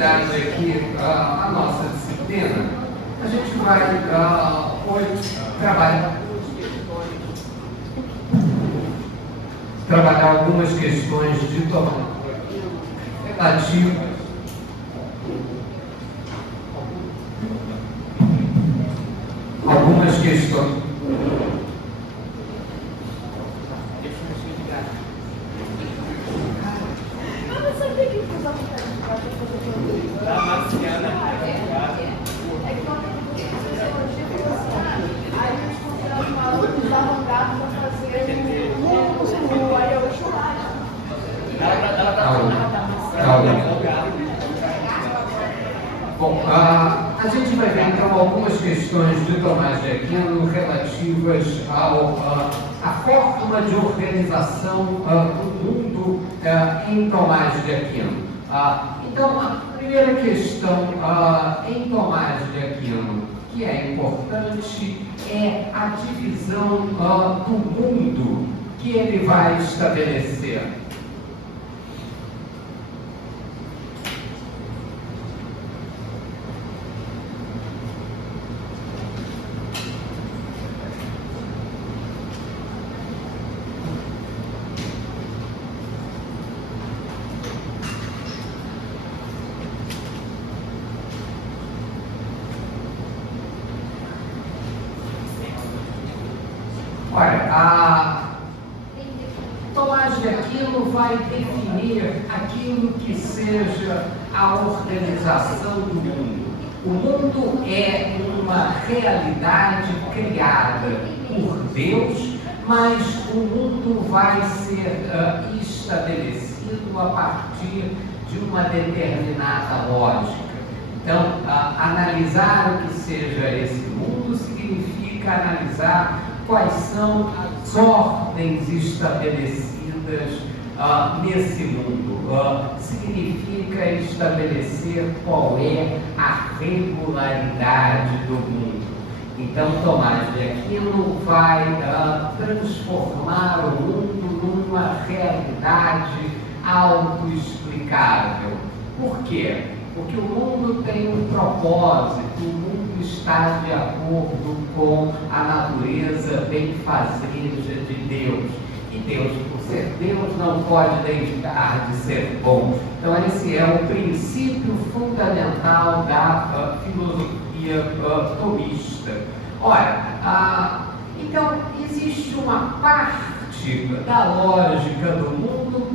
modalidade aqui, a nossa disciplina, a gente vai hoje trabalhar algumas questões de tomada relativa algumas questões. Bom, a gente vai ver então algumas questões de Tomás de Aquino relativas à forma de organização do mundo em Tomás de Aquino. Então, a primeira questão em Tomás de Aquino, que é importante, é a divisão do mundo que ele vai estabelecer. Olha, Tomás de Aquino vai definir aquilo que seja a organização do mundo. O mundo é uma realidade criada por Deus, mas o mundo vai ser estabelecido a partir de uma determinada lógica. Então, analisar o que seja esse mundo significa analisar quais são as ordens estabelecidas nesse mundo. Significa estabelecer qual é a regularidade do mundo. Então, Tomás de Aquino vai transformar o mundo numa realidade autoexplicável. Por quê? Porque o mundo tem um propósito, o mundo está de acordo com a natureza benfazeja de Deus. E Deus, por ser Deus, não pode deixar de ser bom. Então, esse é o princípio fundamental da filosofia tomista. Olha, então, existe uma parte da lógica do mundo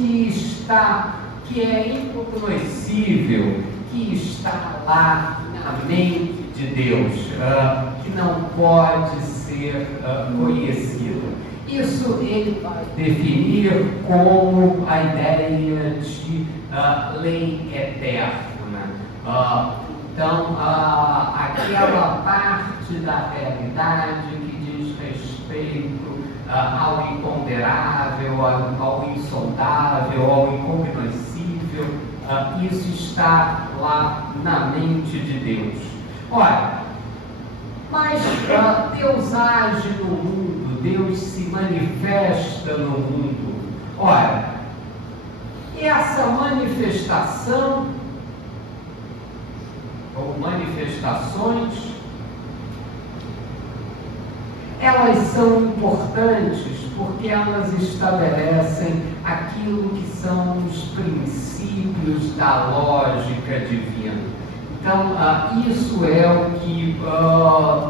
que é incognoscível, que está lá na mente de Deus, que não pode ser conhecido. Isso ele vai definir como a ideia de lei eterna. Então, aquela parte da realidade que diz respeito ao imponderável, ao insondável, ao incognoscível, isso está lá na mente de Deus. Olha, mas Deus age no mundo, Deus se manifesta no mundo. Olha, essa manifestação, ou manifestações, elas são importantes porque elas estabelecem aquilo que são os princípios da lógica divina. Então, isso é o que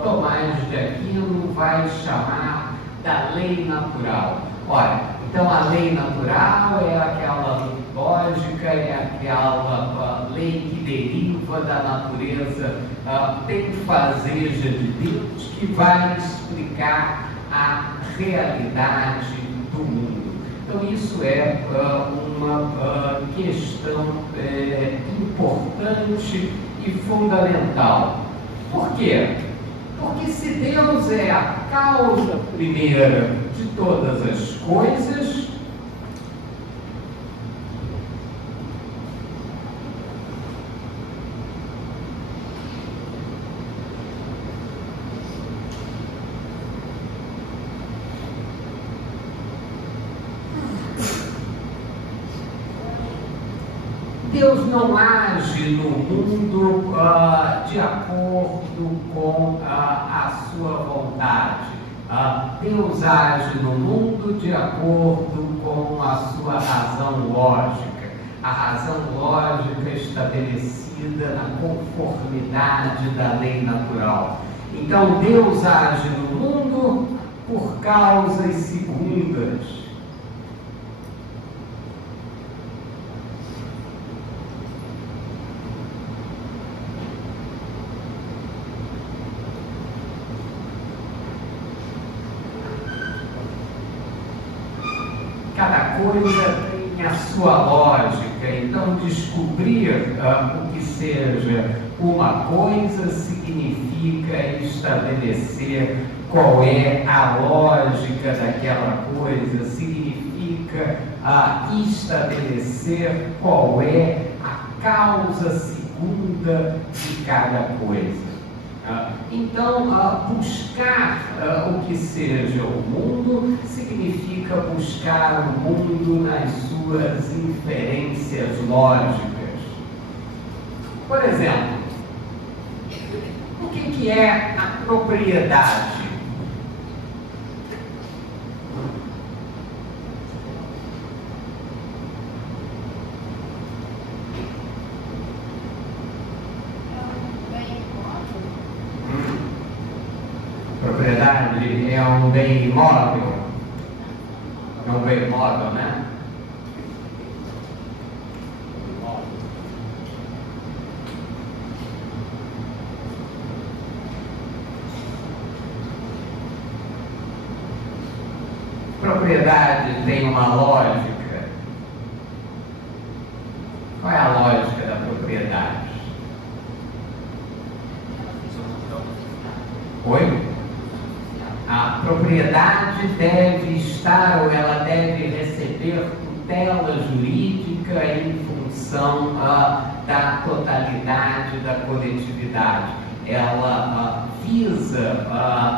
Tomás de Aquino vai chamar da lei natural. Olha, então a lei natural é aquela lógica, é aquela lei que deriva da natureza benfazeja de Deus, que vai explicar a realidade do mundo. Então, isso é uma questão importante e fundamental. Por quê? Porque se Deus é a causa primeira de todas as coisas, Deus não age no mundo de acordo com a sua vontade. Deus age no mundo de acordo com a sua razão lógica. A razão lógica estabelecida na conformidade da lei natural. Então Deus age no mundo por causas segundas. Cada coisa tem a sua lógica, então descobrir o que seja uma coisa significa estabelecer qual é a lógica daquela coisa, significa estabelecer qual é a causa segunda de cada coisa. Então, buscar o que seja o mundo significa buscar o mundo nas suas inferências lógicas. Por exemplo, o que é a propriedade? Propriedade é um bem imóvel. É um bem imóvel, né? Propriedade tem uma lógica. Qual é a lógica da propriedade? Oi? A propriedade deve estar ou ela deve receber tutela jurídica em função da totalidade da coletividade. Ela visa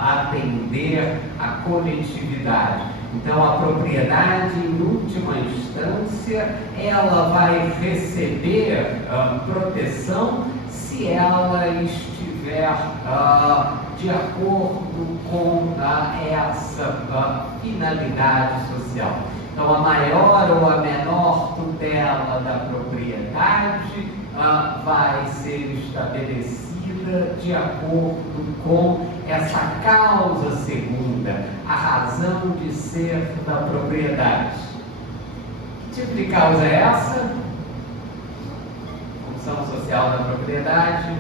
atender a coletividade. Então, a propriedade, em última instância, ela vai receber proteção se ela estiver de acordo com essa finalidade social. Então, a maior ou a menor tutela da propriedade vai ser estabelecida de acordo com essa causa segunda, a razão de ser da propriedade. Que tipo de causa é essa? Função social da propriedade.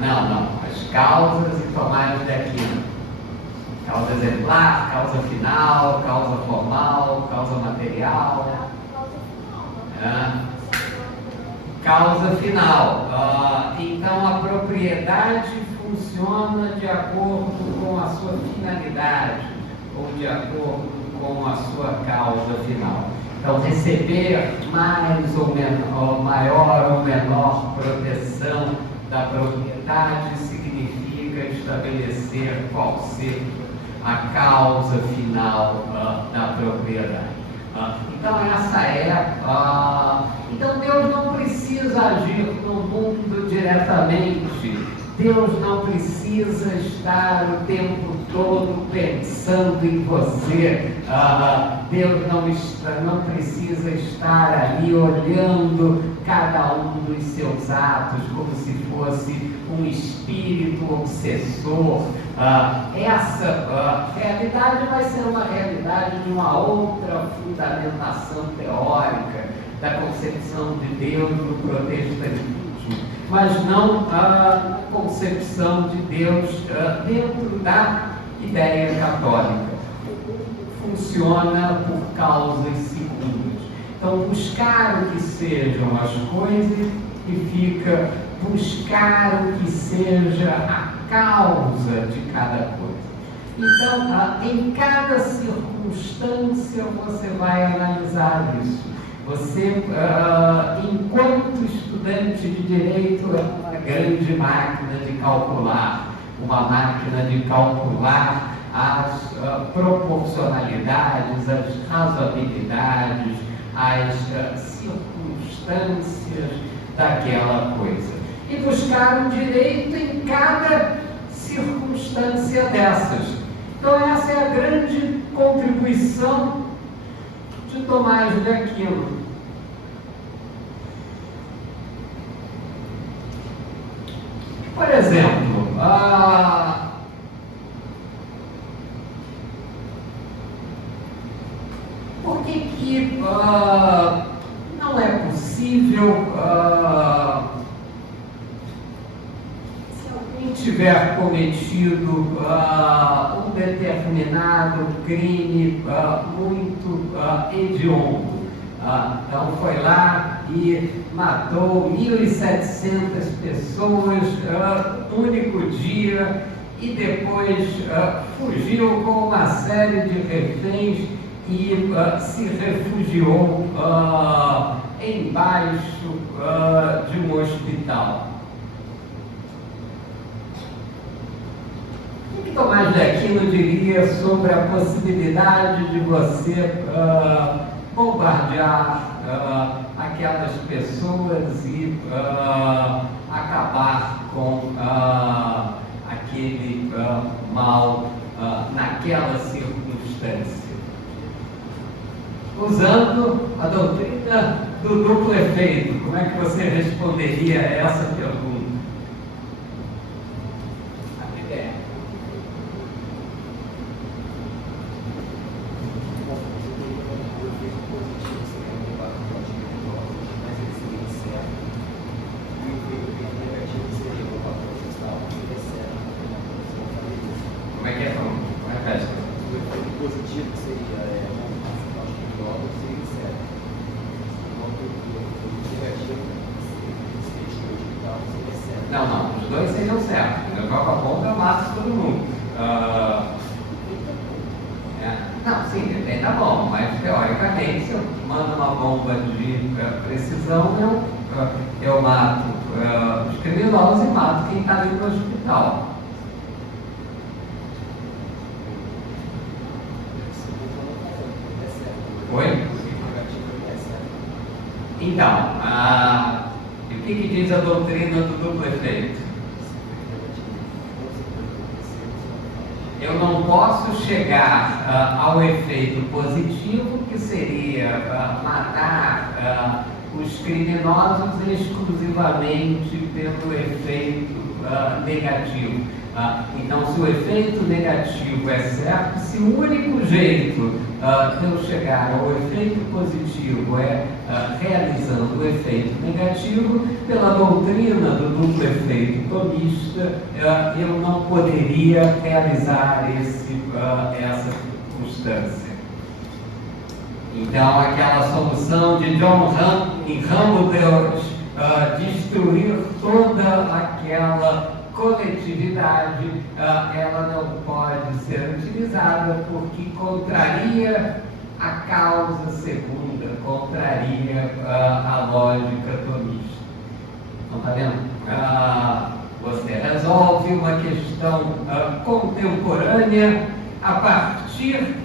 Não. As causas e tomadas daqui. Causa exemplar, causa final, causa formal, causa material. Causa final. Então a propriedade funciona de acordo com a sua finalidade ou de acordo com a sua causa final. Então, receber mais ou menor, maior ou menor proteção da propriedade significa estabelecer qual seja a causa final da propriedade. Então, essa é. Então, Deus não precisa agir no mundo diretamente. Deus não precisa estar o tempo todo pensando em você. Deus não precisa estar ali olhando cada um dos seus atos como se fosse um espírito obsessor. Essa realidade vai ser uma realidade de uma outra fundamentação teórica da concepção de Deus no protestantismo, mas não a concepção de Deus dentro da ideia católica. Funciona por causas segundas. Então, buscar o que sejam as coisas significa buscar o que seja a causa de cada coisa. Então, em cada circunstância, você vai analisar isso. Você, enquanto estudante de direito, é uma grande máquina de calcular. Uma máquina de calcular as proporcionalidades, as razoabilidades, as circunstâncias daquela coisa. E buscar o direito em cada circunstância dessas. Então essa é a grande contribuição de Tomás de Aquino. Por exemplo, por que não é possível, se alguém tiver cometido um determinado crime muito hediondo, então foi lá e matou 1.700 pessoas no único dia e depois fugiu com uma série de reféns e se refugiou embaixo de um hospital. O que Tomás de Aquino diria sobre a possibilidade de você bombardear aquelas pessoas e acabar com aquele mal naquela circunstância? Usando a doutrina do duplo efeito, como é que você responderia a essa pergunta? Como é que é? O efeito positivo seria não, os dois seriam certos. Eu jogo a bomba, eu mato todo mundo. Não, sim, depende da bomba, mas teoricamente, se eu mando uma bomba de precisão, eu mato os criminosos e mato quem está ali no hospital. Oi? Então, o que diz a doutrina do duplo efeito? Eu não posso chegar ao efeito positivo, que seria matar os criminosos exclusivamente pelo efeito negativo. Então, se o efeito negativo é certo, se o único jeito de eu chegar ao efeito positivo é realizando o efeito negativo, pela doutrina do duplo efeito tomista, eu não poderia realizar essa circunstância. Então, aquela solução de John em Rambo Deus, destruir toda aquela coletividade, ela não pode ser utilizada porque contraria a causa segunda, contraria a lógica tomista. Então, está vendo? Você resolve uma questão contemporânea a partir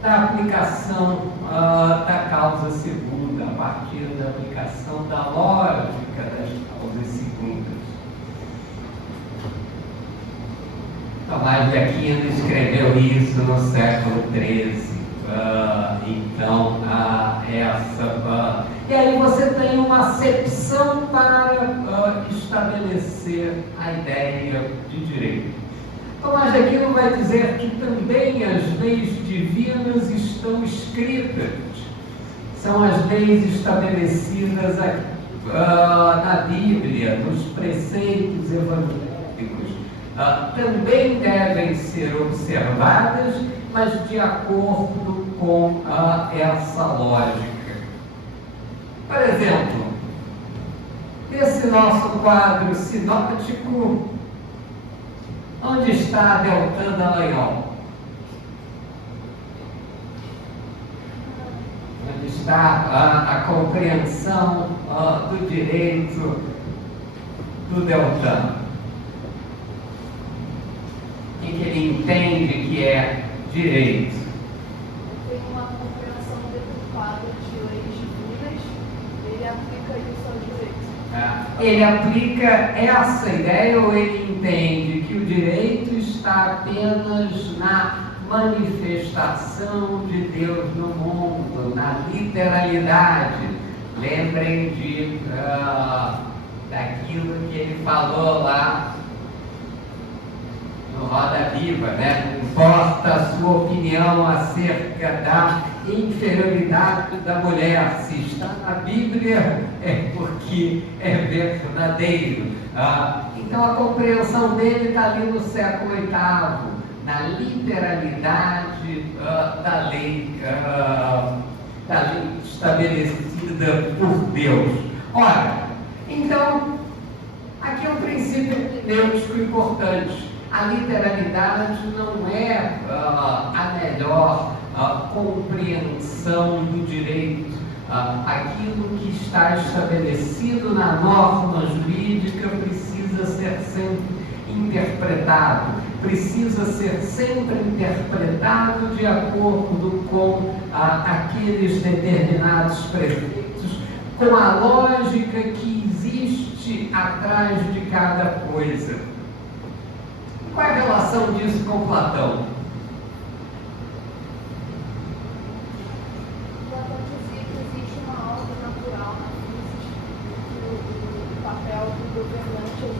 da aplicação da causa segunda, a partir da aplicação da lógica das causas segundas. Tomás de Aquino escreveu isso no século XIII. E aí você tem uma acepção para estabelecer a ideia de direito. Tomás de Aquino vai dizer que também as leis divinas estão escritas. São as leis estabelecidas na Bíblia, nos preceitos evangélicos. Também devem ser observadas, mas de acordo com essa lógica. Por exemplo, nesse nosso quadro sinóptico, onde está Deltan Dallagnol? Onde está a compreensão do direito do Deltan? que ele entende que é direito? Tem uma compreensão deturpada de leis divinas, ele aplica isso ao direito. Ele aplica essa ideia ou ele entende que o direito está apenas na manifestação de Deus no mundo, na literalidade? Lembrem daquilo que ele falou lá no Roda Viva, né? Não importa a sua opinião acerca da inferioridade da mulher, se está na Bíblia é porque é verdadeiro. Então a compreensão dele está ali no século VIII, na literalidade da lei estabelecida por Deus. Ora, então, aqui é um princípio hermenêutico importante. A literalidade não é a melhor compreensão do direito. Aquilo que está estabelecido na norma jurídica precisa ser sempre interpretado, precisa ser sempre interpretado de acordo com aqueles determinados preceitos, com a lógica que existe atrás de cada coisa. Qual é a relação disso com Platão? Platão dizia que existe uma ordem natural na física, que o papel do governante é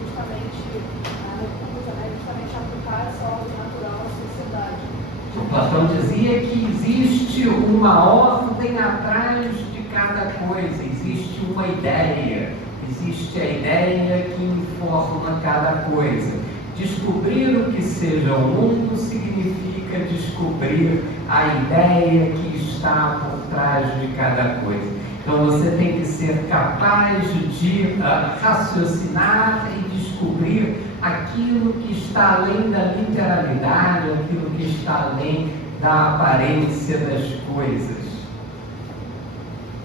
justamente aplicar essa ordem natural à sociedade. O Platão dizia que existe uma ordem atrás de cada coisa, existe uma ideia, existe a ideia que informa cada coisa. Descobrir o que seja o mundo significa descobrir a ideia que está por trás de cada coisa. Então você tem que ser capaz de raciocinar e descobrir aquilo que está além da literalidade, aquilo que está além da aparência das coisas.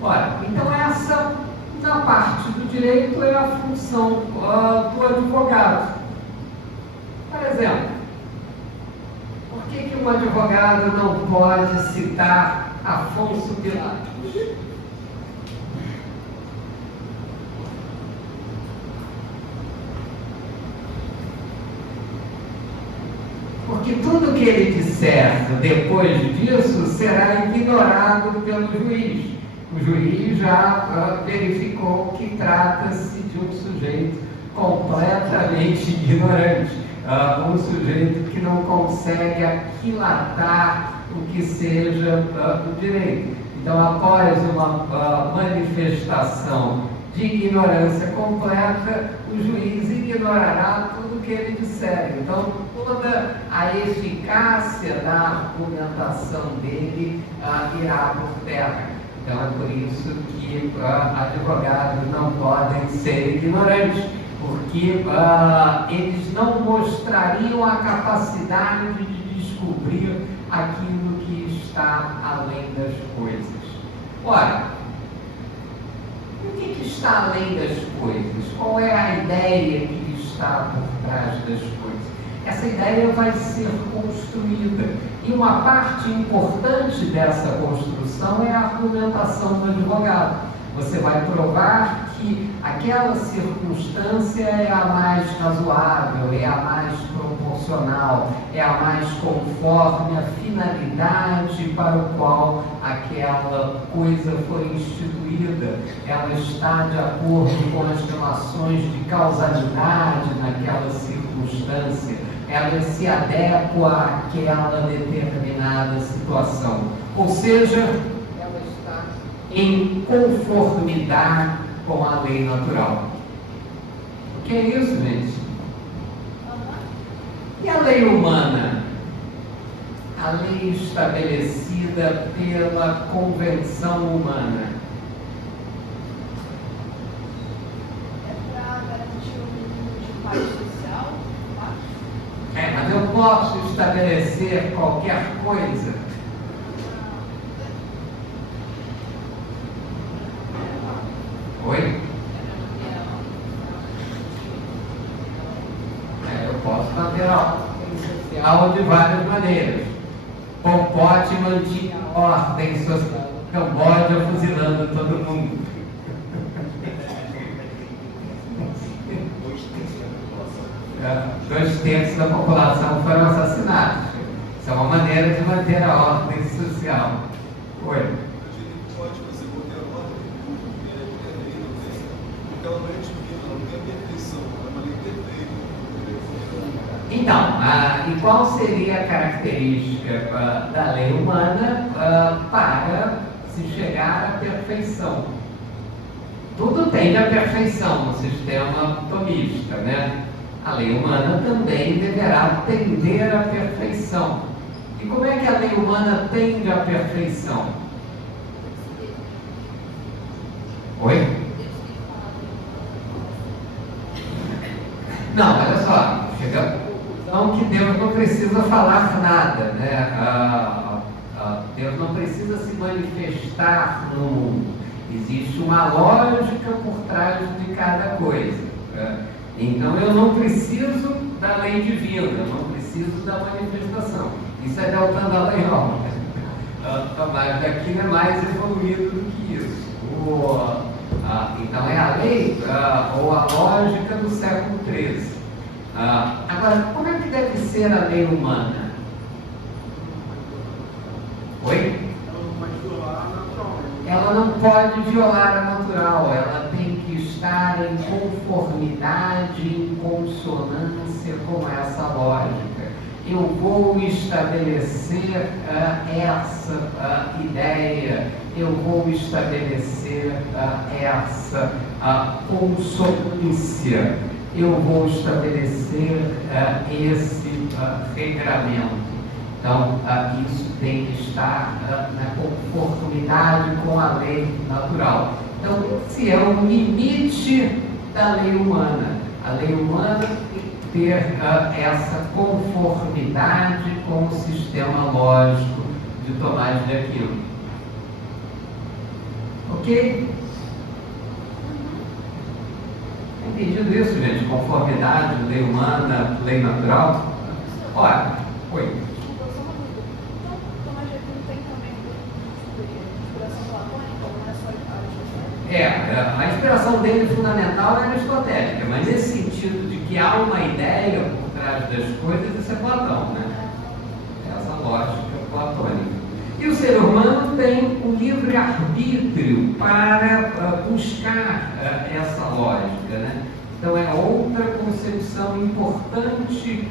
Ora, então essa, na parte do direito, é a função do advogado. Por exemplo, por que um advogado não pode citar Afonso Pilatos? Porque tudo que ele disser depois disso será ignorado pelo juiz. O juiz já verificou que trata-se de um sujeito completamente ignorante. Um sujeito que não consegue aquilatar o que seja do direito. Então, após uma manifestação de ignorância completa, o juiz ignorará tudo o que ele disser. Então, toda a eficácia da argumentação dele irá por terra. Então, é por isso que advogados não podem ser ignorantes, porque eles não mostrariam a capacidade de descobrir aquilo que está além das coisas. Ora, o que está além das coisas? Qual é a ideia que está por trás das coisas? Essa ideia vai ser construída. E uma parte importante dessa construção é a argumentação do advogado. Você vai provar que aquela circunstância é a mais razoável, é a mais proporcional, é a mais conforme a finalidade para o qual aquela coisa foi instituída. Ela está de acordo com as relações de causalidade naquela circunstância. Ela se adequa àquela determinada situação. Ou seja, ela está em conformidade com a lei natural. O que é isso, gente? E a lei humana? A lei estabelecida pela convenção humana. É para garantir um mínimo de paz social, Mas eu posso estabelecer qualquer coisa. Oi? Eu posso manter social de várias maneiras. Pol Pot mantinha a ordem social no Camboja, fuzilando todo mundo. Dois terços da população foram assassinados. Isso é uma maneira de manter a ordem social. Oi? Pode você manter a ordem, porque ela não é divina, ela não tem a perfeição, ela é uma lei perfeita. Então, e qual seria a característica da lei humana para se chegar à perfeição? Tudo tende à perfeição no sistema tomista, né? A lei humana também deverá tender à perfeição. E como é que a lei humana tende à perfeição? Oi? Não, olha só, chegamos à conclusão que Deus não precisa falar nada, né? Deus não precisa se manifestar no mundo. Existe uma lógica por trás de cada coisa. Então eu não preciso da lei divina, eu não preciso da manifestação. Isso é Deltan Dallagnol. Tomás de Aquino é mais evoluído do que isso. Então é a lei ou a lógica do século XIII. Agora, como é que deve ser a lei humana? Oi? Ela não pode violar a natural, ela tem que estar em conformidade, em consonância com essa lógica. Eu vou estabelecer essa ideia, eu vou estabelecer essa consonância, eu vou estabelecer esse regramento. Então, isso tem que estar na conformidade com a lei natural. Então, esse é o limite da lei humana. A lei humana tem que ter essa conformidade com o sistema lógico de Tomás de Aquino. Ok? Entendido isso, gente? Conformidade, lei humana, lei natural? Olha, oi. A inspiração dele fundamental é aristotélica, mas nesse sentido de que há uma ideia por trás das coisas, isso é Platão, né? Essa lógica platônica. E o ser humano tem o livre-arbítrio para buscar essa lógica, né? Então é outra concepção importante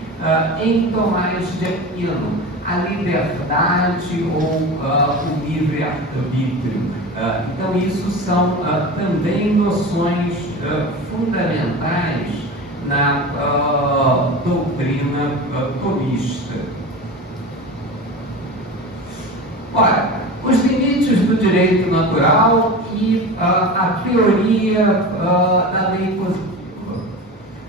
em Tomás de Aquino, a liberdade ou o livre-arbítrio. Então isso são também noções fundamentais na doutrina tomista. Ora, os limites do direito natural e a teoria da lei positiva.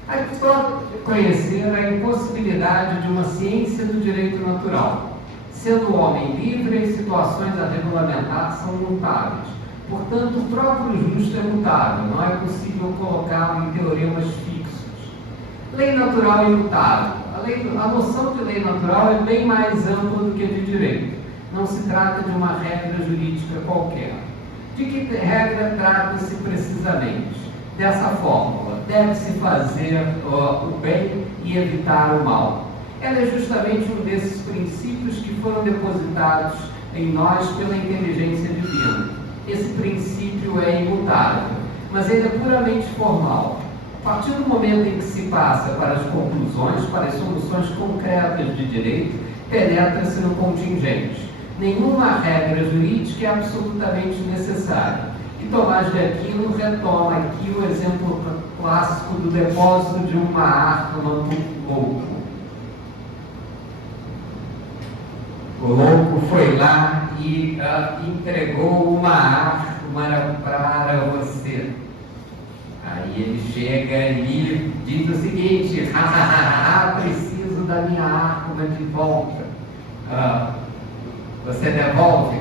Aristóteles reconhecer a impossibilidade de uma ciência do direito natural. Sendo o homem livre, as situações a regulamentar são mutáveis. Portanto, o próprio justo é mutável, não é possível colocá-lo em teoremas fixos. Lei natural é imutável. A noção de lei natural é bem mais ampla do que a de direito. Não se trata de uma regra jurídica qualquer. De que regra trata-se precisamente? Dessa fórmula: deve-se fazer o bem e evitar o mal. Ela é justamente um desses princípios que foram depositados em nós pela inteligência divina. Esse princípio é imutável, mas ele é puramente formal. A partir do momento em que se passa para as conclusões, para as soluções concretas de direito, penetra-se no contingente. Nenhuma regra jurídica é absolutamente necessária. E Tomás de Aquino retoma aqui o exemplo clássico do depósito de uma arma no louco. O louco foi lá e entregou uma arma para você. Aí ele chega e diz o seguinte: preciso da minha arma de volta. Você devolve?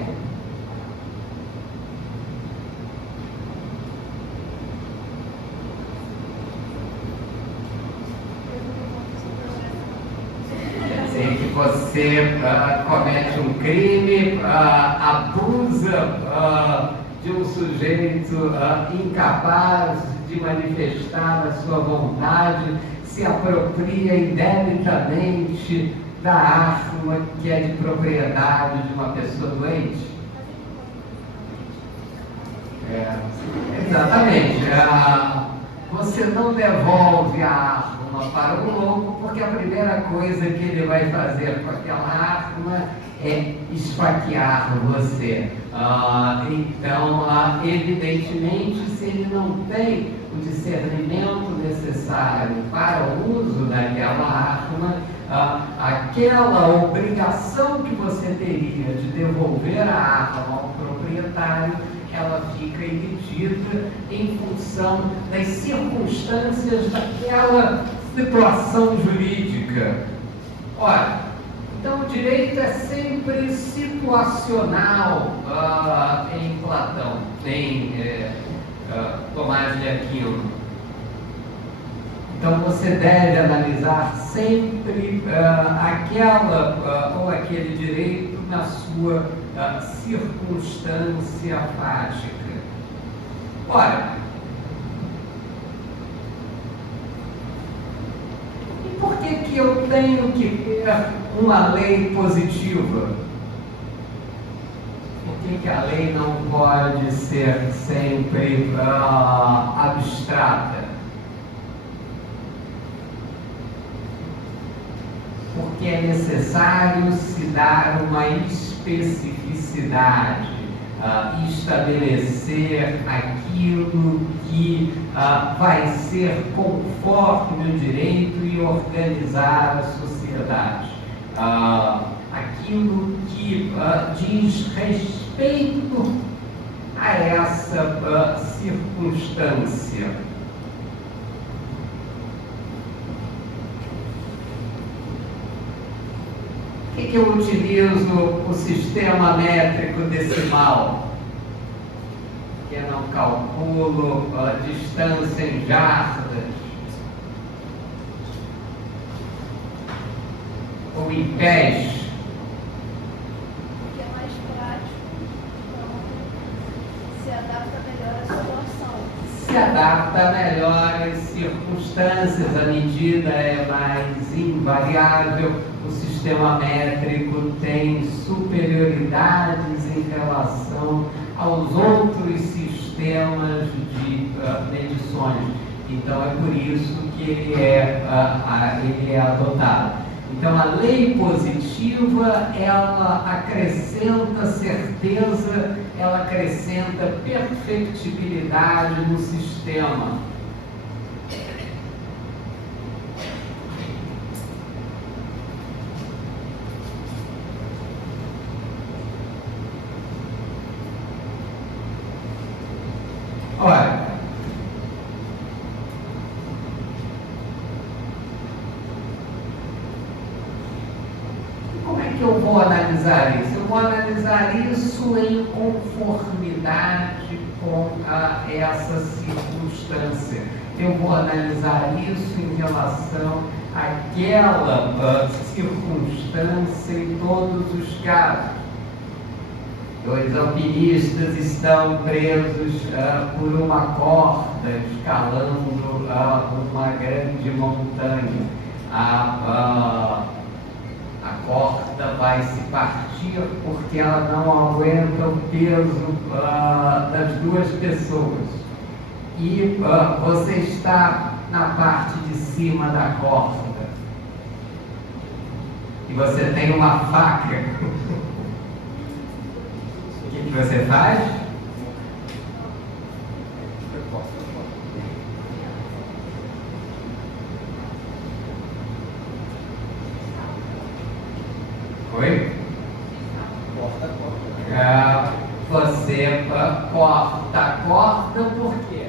você comete um crime, abusa de um sujeito incapaz de manifestar a sua vontade, se apropria indebitamente da arma que é de propriedade de uma pessoa doente. Exatamente. Você não devolve a arma para o louco, porque a primeira coisa que ele vai fazer com aquela arma é esfaquear você. Então, evidentemente, se ele não tem o discernimento necessário para o uso daquela arma, aquela obrigação que você teria de devolver a arma ao proprietário, ela fica impedida em função das circunstâncias daquela situação jurídica. Ora, então o direito é sempre situacional em Platão, em Tomás de Aquino. Então você deve analisar sempre aquela ou aquele direito na sua circunstância fática. Ora, e por que eu tenho que ter uma lei positiva? Por que a lei não pode ser sempre abstrata? Porque é necessário se dar uma especificidade, estabelecer aquilo que vai ser conforme o direito e organizar a sociedade. Aquilo que diz respeito a essa circunstância. Por que eu utilizo o sistema métrico decimal? Que eu não calculo a distância em jardas ou em pés. Porque é mais prático, então se adapta melhor à situação. Se adapta melhor às circunstâncias, a medida é mais invariável, o sistema métrico tem superioridades em relação aos outros sistemas de medições. Então é por isso que ele é adotado. Então a lei positiva, ela acrescenta certeza, ela acrescenta perfectibilidade no sistema. Olha, como é que eu vou analisar isso? Eu vou analisar isso em conformidade com essa circunstância. Eu vou analisar isso em relação àquela circunstância em todos os casos. Dois alpinistas estão presos por uma corda escalando uma grande montanha. A corda vai se partir porque ela não aguenta o peso das duas pessoas. E você está na parte de cima da corda. E você tem uma faca. O que você faz? Oi? Você corta a corda por quê?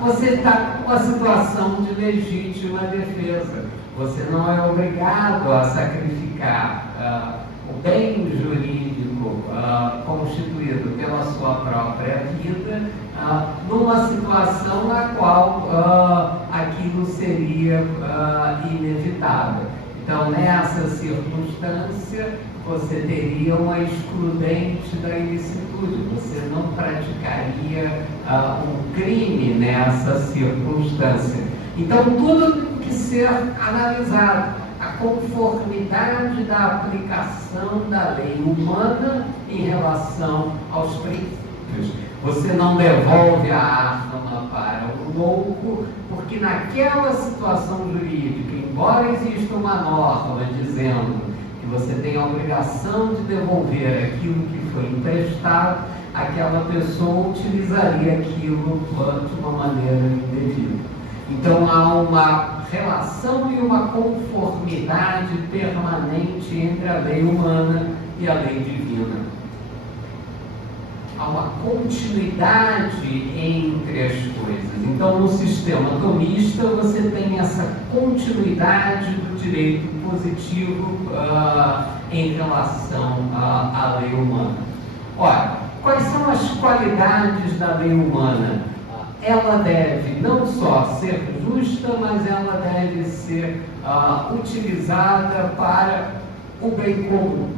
Você está com uma situação de legítima defesa. Você não é obrigado a sacrificar o bem jurídico constituído pela sua própria vida numa situação na qual aquilo seria inevitável. Então, nessa circunstância, você teria uma excludente da ilicitude, você não praticaria um crime nessa circunstância. Então, tudo tem que ser analisado. A conformidade da aplicação da lei humana em relação aos princípios. Você não devolve a arma para o louco, porque naquela situação jurídica, embora exista uma norma dizendo que você tem a obrigação de devolver aquilo que foi emprestado, aquela pessoa utilizaria aquilo de uma maneira indevida. Então há uma relação e uma conformidade permanente entre a lei humana e a lei divina. Há uma continuidade entre as coisas. Então, no sistema tomista, você tem essa continuidade do direito positivo em relação à lei humana. Ora, quais são as qualidades da lei humana? Ela deve não só ser justa, mas ela deve ser utilizada para o bem comum.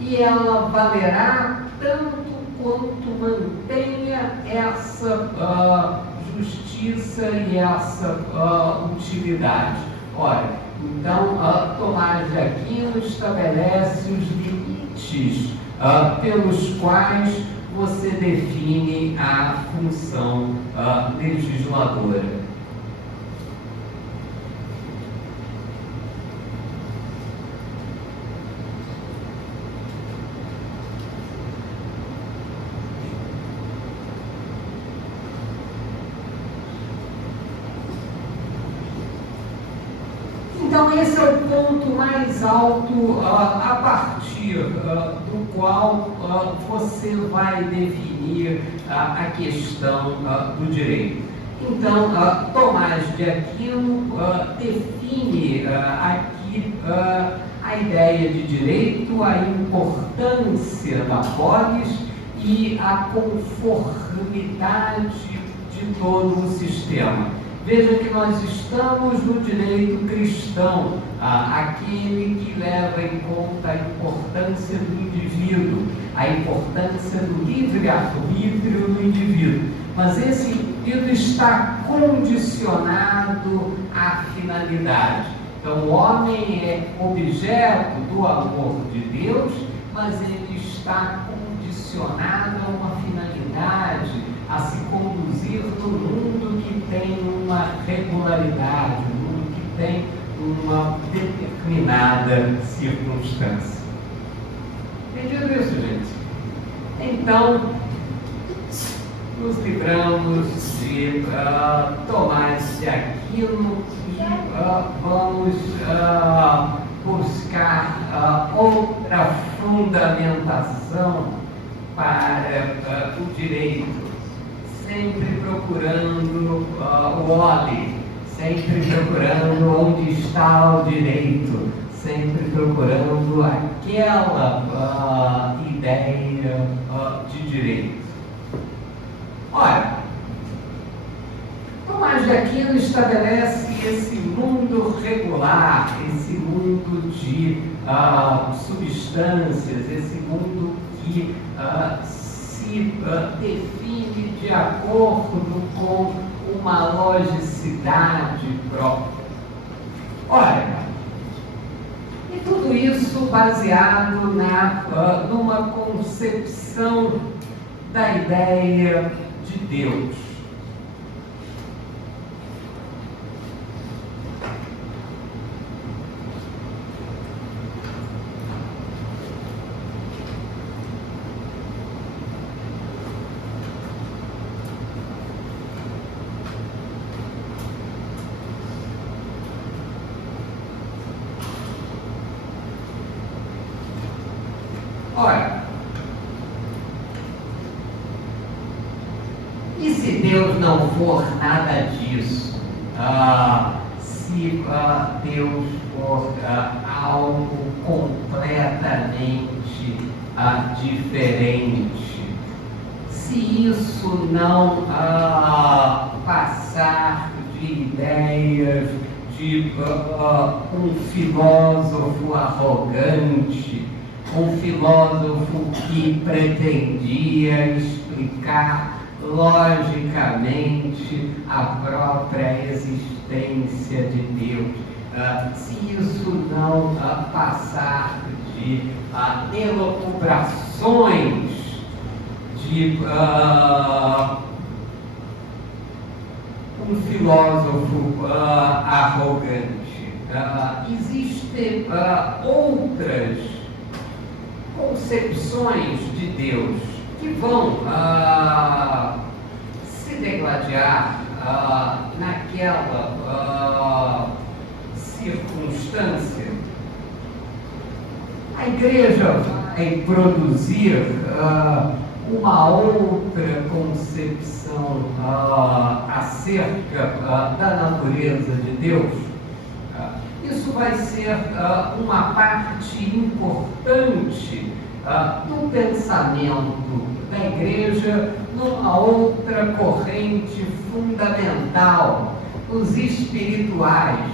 E ela valerá tanto quanto mantenha essa justiça e essa utilidade. Ora, então, Tomás de Aquino estabelece os limites pelos quais você define a função legisladora. Então, esse é o ponto mais alto a partir do qual você vai definir a questão do direito. Então, Tomás de Aquino define aqui a ideia de direito, a importância da polis e a conformidade de todo o sistema. Veja que nós estamos no direito cristão, aquele que leva em conta a importância do indivíduo, a importância do livre-arbítrio do indivíduo. Mas esse indivíduo está condicionado à finalidade. Então, o homem é objeto do amor de Deus, mas ele está condicionado a uma finalidade, a se conduzir no mundo que tem uma regularidade, um mundo que tem uma determinada circunstância. Entendido isso, gente? Então, nos livramos de Tomás de Aquino e vamos buscar outra fundamentação para o direito, sempre procurando o óleo, sempre procurando onde está o direito, sempre procurando aquela ideia de direito. Ora, Tomás de Aquino estabelece esse mundo regular, esse mundo de substâncias, esse mundo que se define de acordo com uma logicidade própria. Ora, e tudo isso baseado numa concepção da ideia de Deus. Ora, e se Deus não for nada disso? Se Deus for algo completamente diferente? Se isso não passar de ideias de de um filósofo arrogante, um filósofo que pretendia explicar logicamente a própria existência de Deus. Se isso não passar de elucubrações, de um filósofo arrogante. Existem outras concepções de Deus que vão se degladiar naquela circunstância. A igreja vai produzir uma outra concepção acerca da natureza de Deus. Isso vai ser uma parte importante do pensamento da igreja numa outra corrente fundamental, os espirituais.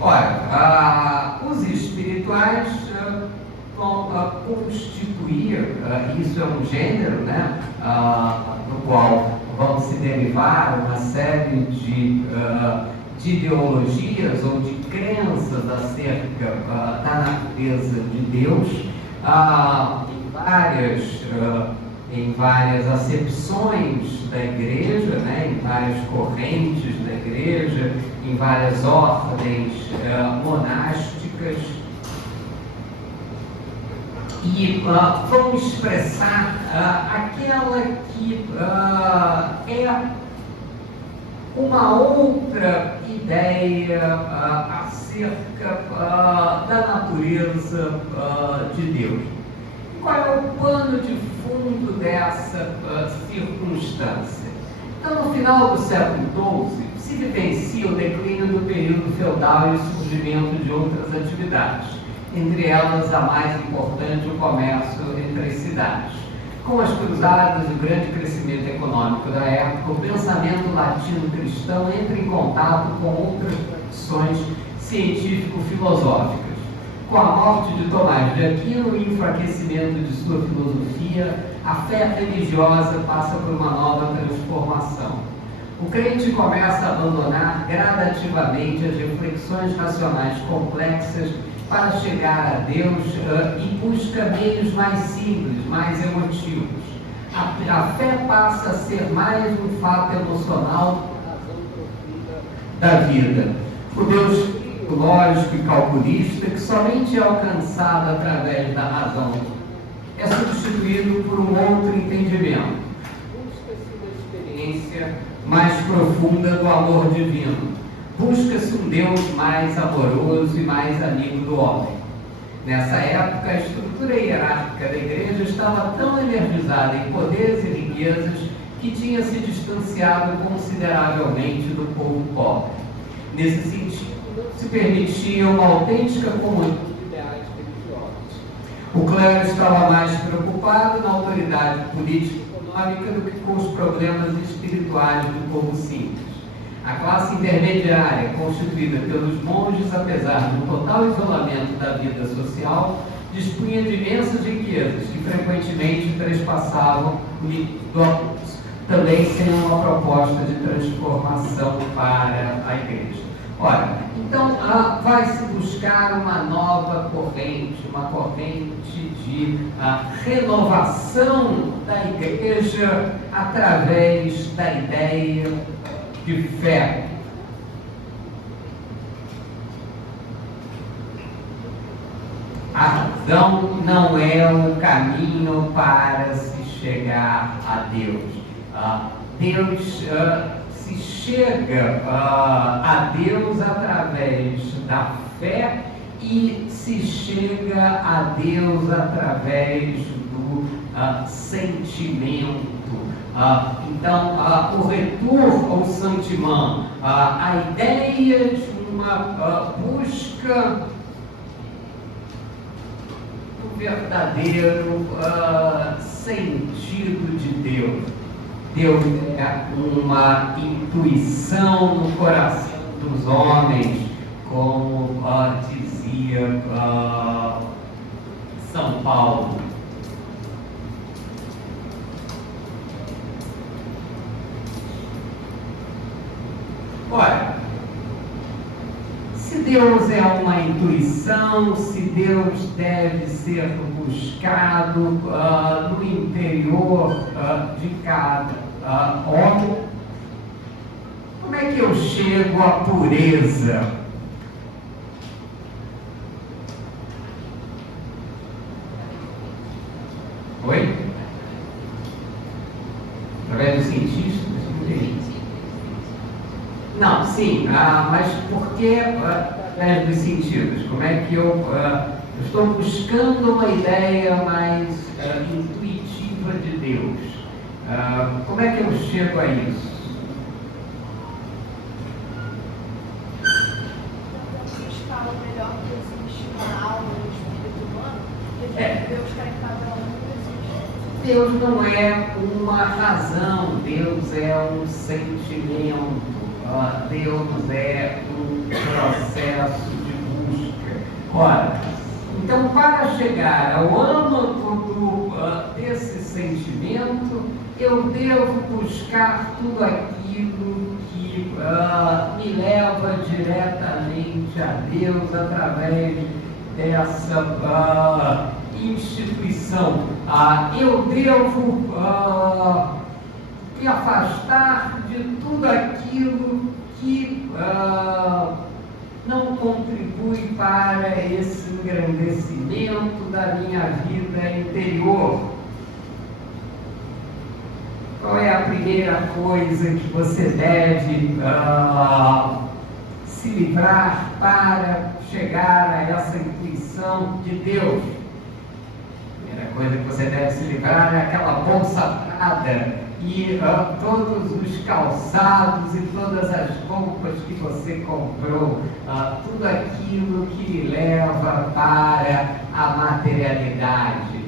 Ora, os espirituais vão constituir, isso é um gênero, né, no qual vão se derivar uma série de ideologias ou de crenças acerca da natureza de Deus, em várias acepções da igreja, né, em várias correntes da igreja, em várias ordens monásticas, e vão expressar aquela que é uma outra ideia acerca da natureza de Deus. E qual é o pano de fundo dessa circunstância? Então, no final do século XII, se vivencia o declínio do período feudal e o surgimento de outras atividades, entre elas a mais importante, o comércio entre as cidades. Com as cruzadas e o grande crescimento econômico da época, o pensamento latino-cristão entra em contato com outras tradições científico-filosóficas. Com a morte de Tomás de Aquino e o enfraquecimento de sua filosofia, a fé religiosa passa por uma nova transformação. O crente começa a abandonar gradativamente as reflexões racionais complexas para chegar a Deus e busca meios mais simples, mais emotivos. A fé passa a ser mais um fato emocional da vida. O Deus lógico e calculista, que somente é alcançado através da razão, é substituído por um outro entendimento. Busca-se uma experiência mais profunda do amor divino. Busca-se um Deus mais amoroso e mais amigo do homem. Nessa época, a estrutura hierárquica da igreja estava tão energizada em poderes e riquezas que tinha se distanciado consideravelmente do povo pobre. Nesse sentido, não se permitia uma autêntica comunhão de ideais religiosos. O clero estava mais preocupado na autoridade política e econômica do que com os problemas espirituais do povo simples. A classe intermediária, constituída pelos monges, apesar do total isolamento da vida social, dispunha de imensas riquezas que frequentemente trespassavam o limite do abuso, também sem uma proposta de transformação para a igreja. Ora, então vai-se buscar uma nova corrente, uma corrente de renovação da igreja através da ideia de fé. A razão não é o caminho para se chegar a Deus. Deus se chega a Deus através da fé e se chega a Deus através do sentimento. Então, o retour ao sentiment, a ideia de uma busca do verdadeiro sentido de Deus. Deus é uma intuição no coração dos homens, como dizia São Paulo. Olha, se Deus é uma intuição, se Deus deve ser buscado no interior de cada homem, como é que eu chego à pureza? Oi? Através dos cientistas? Não, sim, mas por que através dos sentidos? Como é que eu estou buscando uma ideia mais intuitiva de Deus? Como é que eu chego a isso? Buscar o melhor que existe na alma, no espírito humano, porque Deus está em cada um existe. Deus não é uma razão, Deus é um sentimento. Deus é um processo de busca. Ora, então para chegar ao âmago desse sentimento, eu devo buscar tudo aquilo que me leva diretamente a Deus através dessa instituição. Eu devo me afastar de tudo aquilo que não contribui para esse engrandecimento da minha vida interior. Qual é a primeira coisa que você deve se livrar para chegar a essa intuição de Deus? A primeira coisa que você deve se livrar é aquela bolsa prada e todos os calçados e todas as roupas que você comprou, tudo aquilo que lhe leva para a materialidade.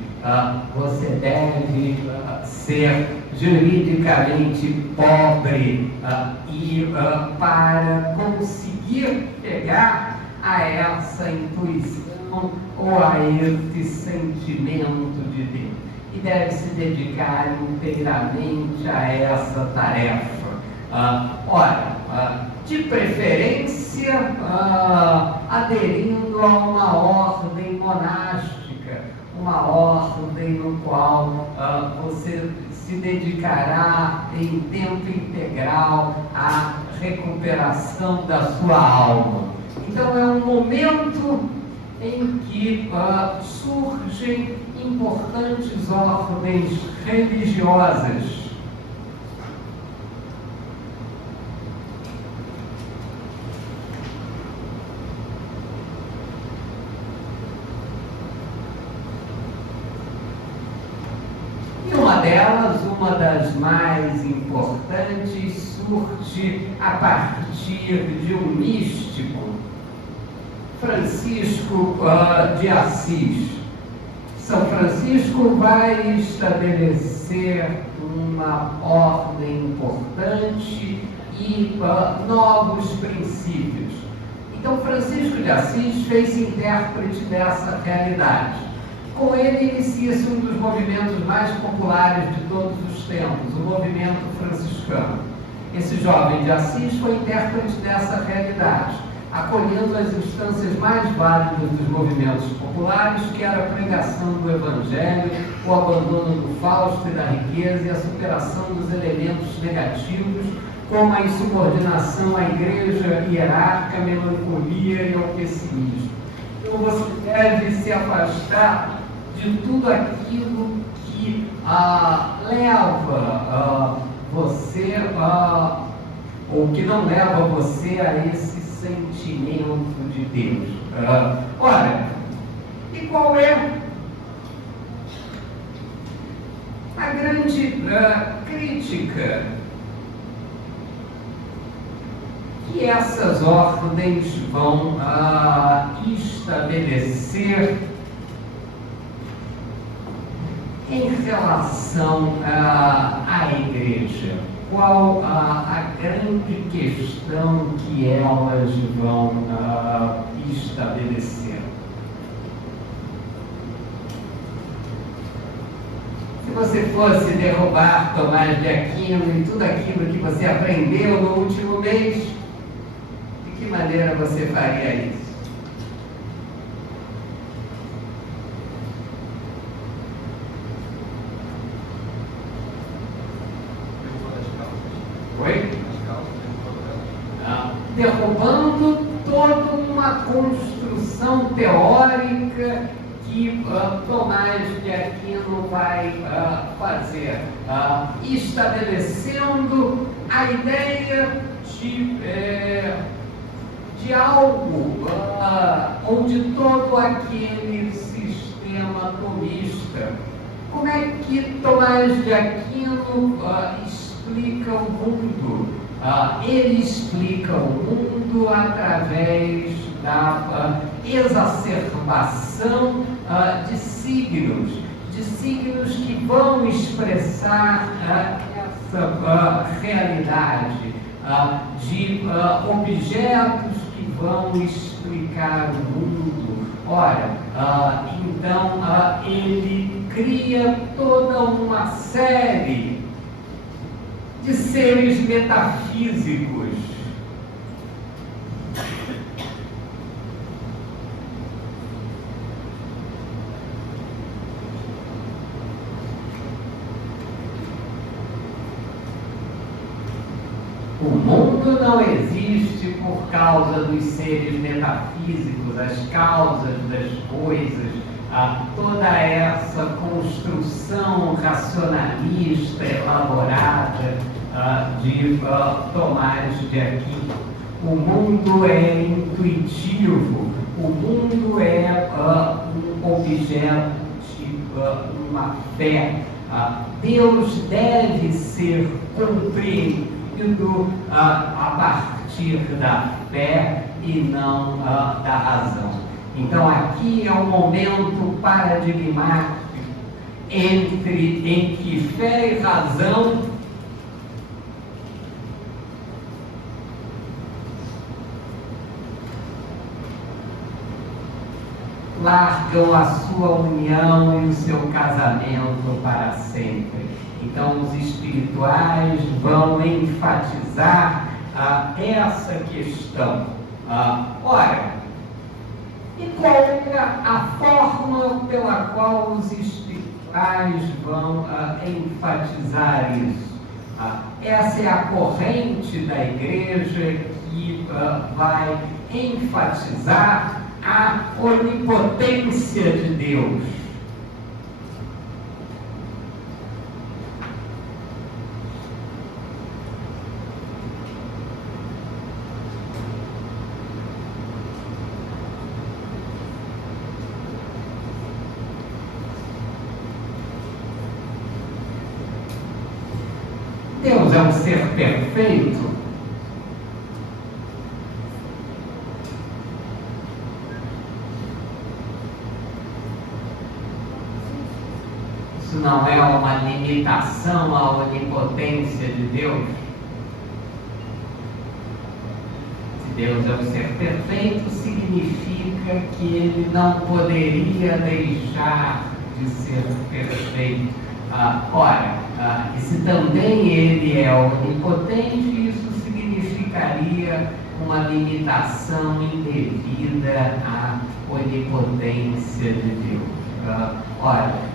Você deve ser juridicamente pobre e para conseguir chegar a essa intuição ou a esse sentimento de Deus. E deve se dedicar inteiramente a essa tarefa. De preferência, aderindo a uma ordem monástica, uma ordem no qual você se dedicará em tempo integral à recuperação da sua alma. Então é um momento em que surgem importantes ordens religiosas. E uma delas, uma das mais importantes, surge a partir de um místico, Francisco de Assis. São Francisco vai estabelecer uma ordem importante e novos princípios. Então, Francisco de Assis fez intérprete dessa realidade. Com ele inicia-se um dos movimentos mais populares de todos os tempos, o movimento franciscano. Esse jovem de Assis foi intérprete dessa realidade, acolhendo as instâncias mais válidas dos movimentos populares, que era a pregação do Evangelho, o abandono do fausto e da riqueza e a superação dos elementos negativos, como a insubordinação à igreja hierárquica, a melancolia e ao pessimismo. Então você deve se afastar de tudo aquilo que leva você, ou que não leva você a esse sentimento de Deus. Ora, e qual é a grande crítica que essas ordens vão estabelecer Em relação à igreja, qual a grande questão que elas vão estabelecer? Se você fosse derrubar Tomás de Aquino e tudo aquilo que você aprendeu no último mês, de que maneira você faria isso? Oi? Derrubando toda uma construção teórica que Tomás de Aquino vai fazer, estabelecendo a ideia de algo, ou de todo aquele sistema tomista. Como é que Tomás de Aquino explica o mundo? Ele explica o mundo através da exacerbação de signos que vão expressar essa realidade, de objetos que vão explicar o mundo. Ora, então ele cria toda uma série de seres metafísicos. O mundo não existe por causa dos seres metafísicos, as causas das coisas, toda essa construção racionalista elaborada de Tomás de Aquino. O mundo é intuitivo, o mundo é um objeto de uma fé. Deus deve ser compreendido a partir da fé e não da razão. Então aqui é um momento paradigmático em que fé e razão largam a sua união e o seu casamento para sempre. Então os espirituais vão enfatizar essa questão. Ora, e qual é a forma pela qual os espirituais vão enfatizar isso? Essa é a corrente da igreja que vai enfatizar a onipotência de Deus. Deus é um ser perfeito? Isso não é uma limitação à onipotência de Deus? Se Deus é um ser perfeito, significa que ele não poderia deixar de ser perfeito. E se também ele é onipotente, isso significaria uma limitação indevida à onipotência de Deus.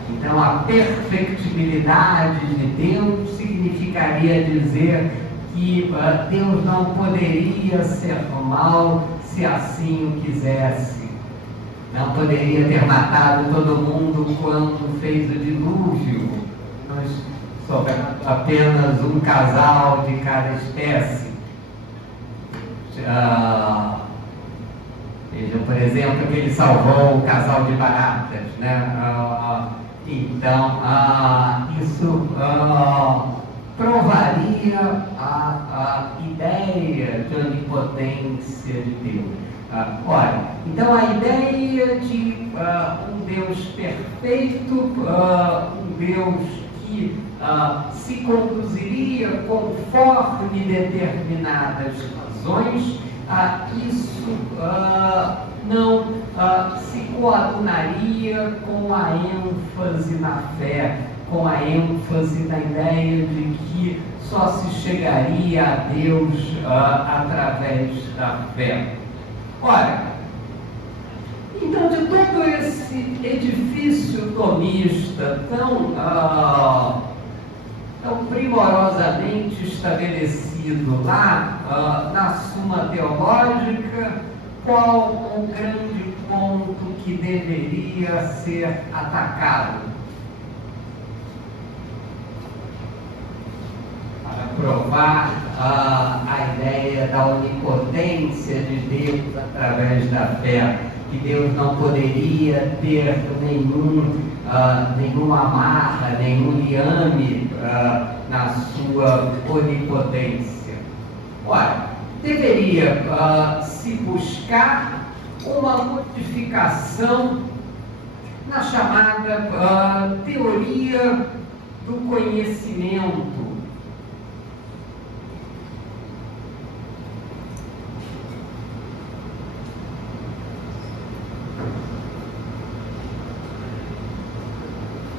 Então a perfectibilidade de Deus significaria dizer que Deus não poderia ser mal se assim o quisesse. Não poderia ter matado todo mundo quando fez o dilúvio. Nós sobramos apenas um casal de cada espécie. Veja, por exemplo, que ele salvou o casal de baratas, né? Então, isso provaria a ideia de onipotência de Deus. Olha, então a ideia de um Deus perfeito, um Deus que se conduziria conforme determinadas razões, isso não se coadunaria com a ênfase na fé, com a ênfase na ideia de que só se chegaria a Deus através da fé. Ora, então, de todo esse edifício tomista tão primorosamente estabelecido lá na Suma Teológica, qual o grande ponto que deveria ser atacado? Para provar a ideia da onipotência de Deus através da fé, que Deus não poderia ter nenhuma amarra, nenhum liame na sua onipotência. Ora, deveria se buscar uma modificação na chamada teoria do conhecimento.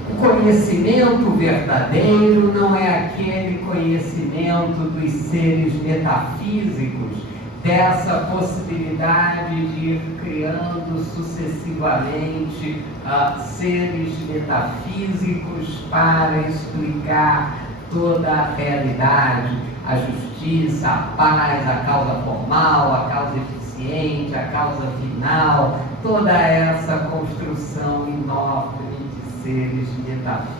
O conhecimento verdadeiro não é aquele conhecimento dos seres metafísicos, dessa possibilidade de ir criando sucessivamente seres metafísicos para explicar toda a realidade, a justiça, a paz, a causa formal, a causa eficiente, a causa final, toda essa construção enorme de seres metafísicos.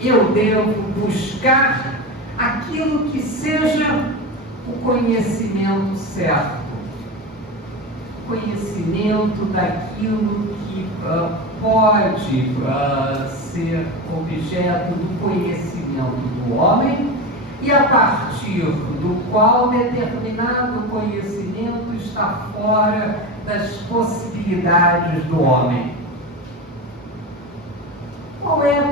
Eu devo buscar aquilo que seja o conhecimento certo, conhecimento daquilo que pode ser objeto do conhecimento do homem e a partir do qual determinado conhecimento está fora das possibilidades do homem. Qual é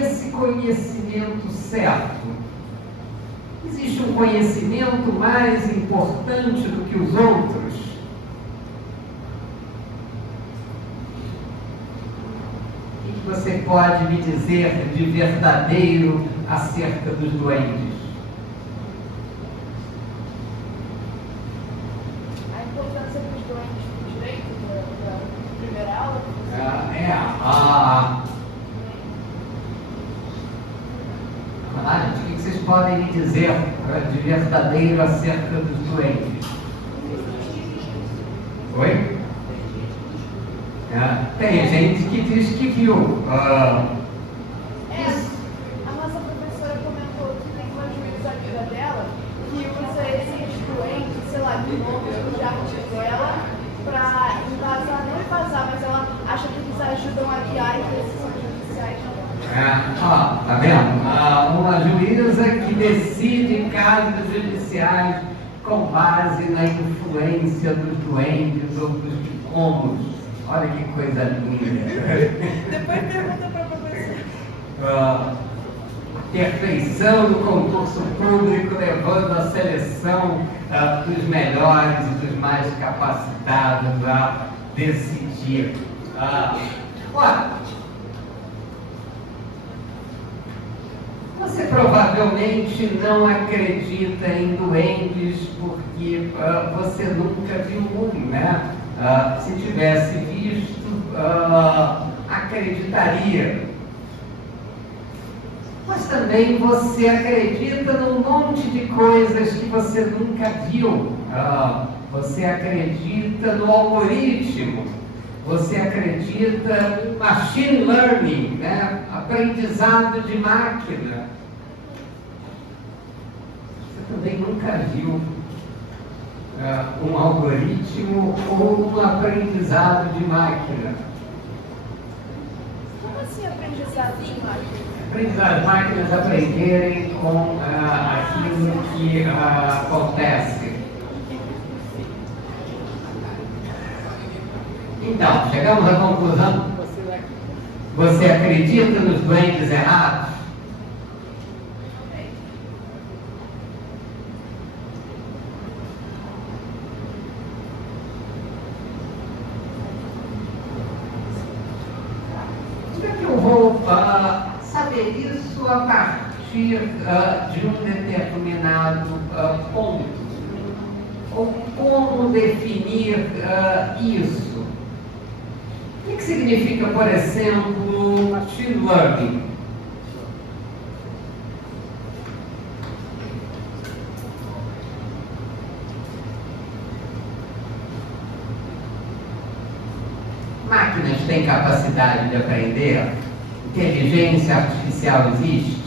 esse conhecimento certo? Existe um conhecimento mais importante do que os outros? O que você pode me dizer de verdadeiro acerca dos duendes? A importância dos duendes para o direito da primeira aula? O que vocês podem me dizer de verdadeiro acerca dos duendes? Oi? Tem gente que diz que viu. A nossa professora comentou que tem uma juíza amiga dela que usa esses doentes, sei lá, gnomos do jardim dela para embasar, não embasar, mas ela acha que eles ajudam a guiar em decisões judiciais. Tá vendo? Uma juíza que decide casos judiciais com base na influência dos duendes ou dos gnomos. Olha que coisa linda. Depois pergunta para a professora. Perfeição do concurso público, levando a seleção dos melhores e dos mais capacitados a decidir. Você provavelmente não acredita em duendes porque você nunca viu um, né? Se tivesse visto, acreditaria. Mas também você acredita num monte de coisas que você nunca viu. Você acredita no algoritmo. Você acredita em machine learning, né? Aprendizado de máquina. Você também nunca viu um algoritmo ou um aprendizado de máquina. Como assim aprendizado de máquina? As máquinas aprenderem com aquilo que acontece. Então, chegamos à conclusão. Você acredita nos duendes errados? Como é que eu vou saber isso a partir de um determinado ponto? Ou como definir isso? O que significa, por exemplo, machine learning? Máquinas têm capacidade de aprender? Inteligência artificial existe?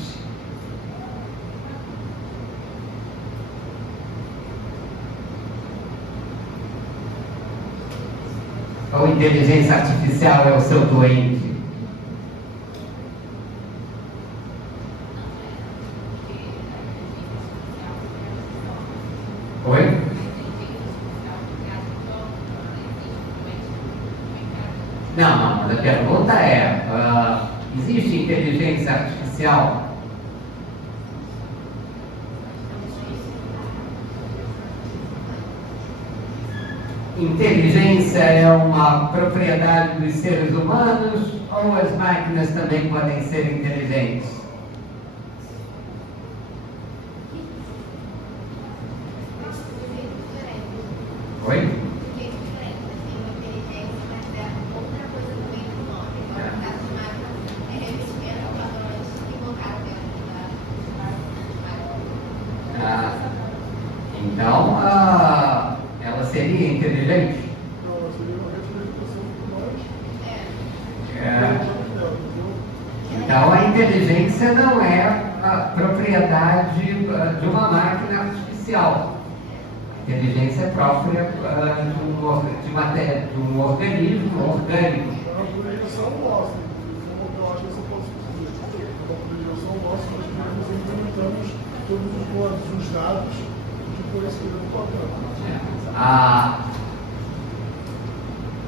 Ou inteligência artificial é o seu doente? Oi? Não, mas a pergunta é, existe inteligência artificial? Inteligência é uma propriedade dos seres humanos ou as máquinas também podem ser inteligentes? Oi? Então, ela seria inteligente? Não, seria uma representação por nós. Então, a inteligência não é a propriedade de uma máquina artificial. A inteligência é própria de um organismo orgânico. É uma projeção nossa. Eu acho que essa posso dizer. É uma projeção nossa, nós implementamos todos os dados de conhecimento do papel.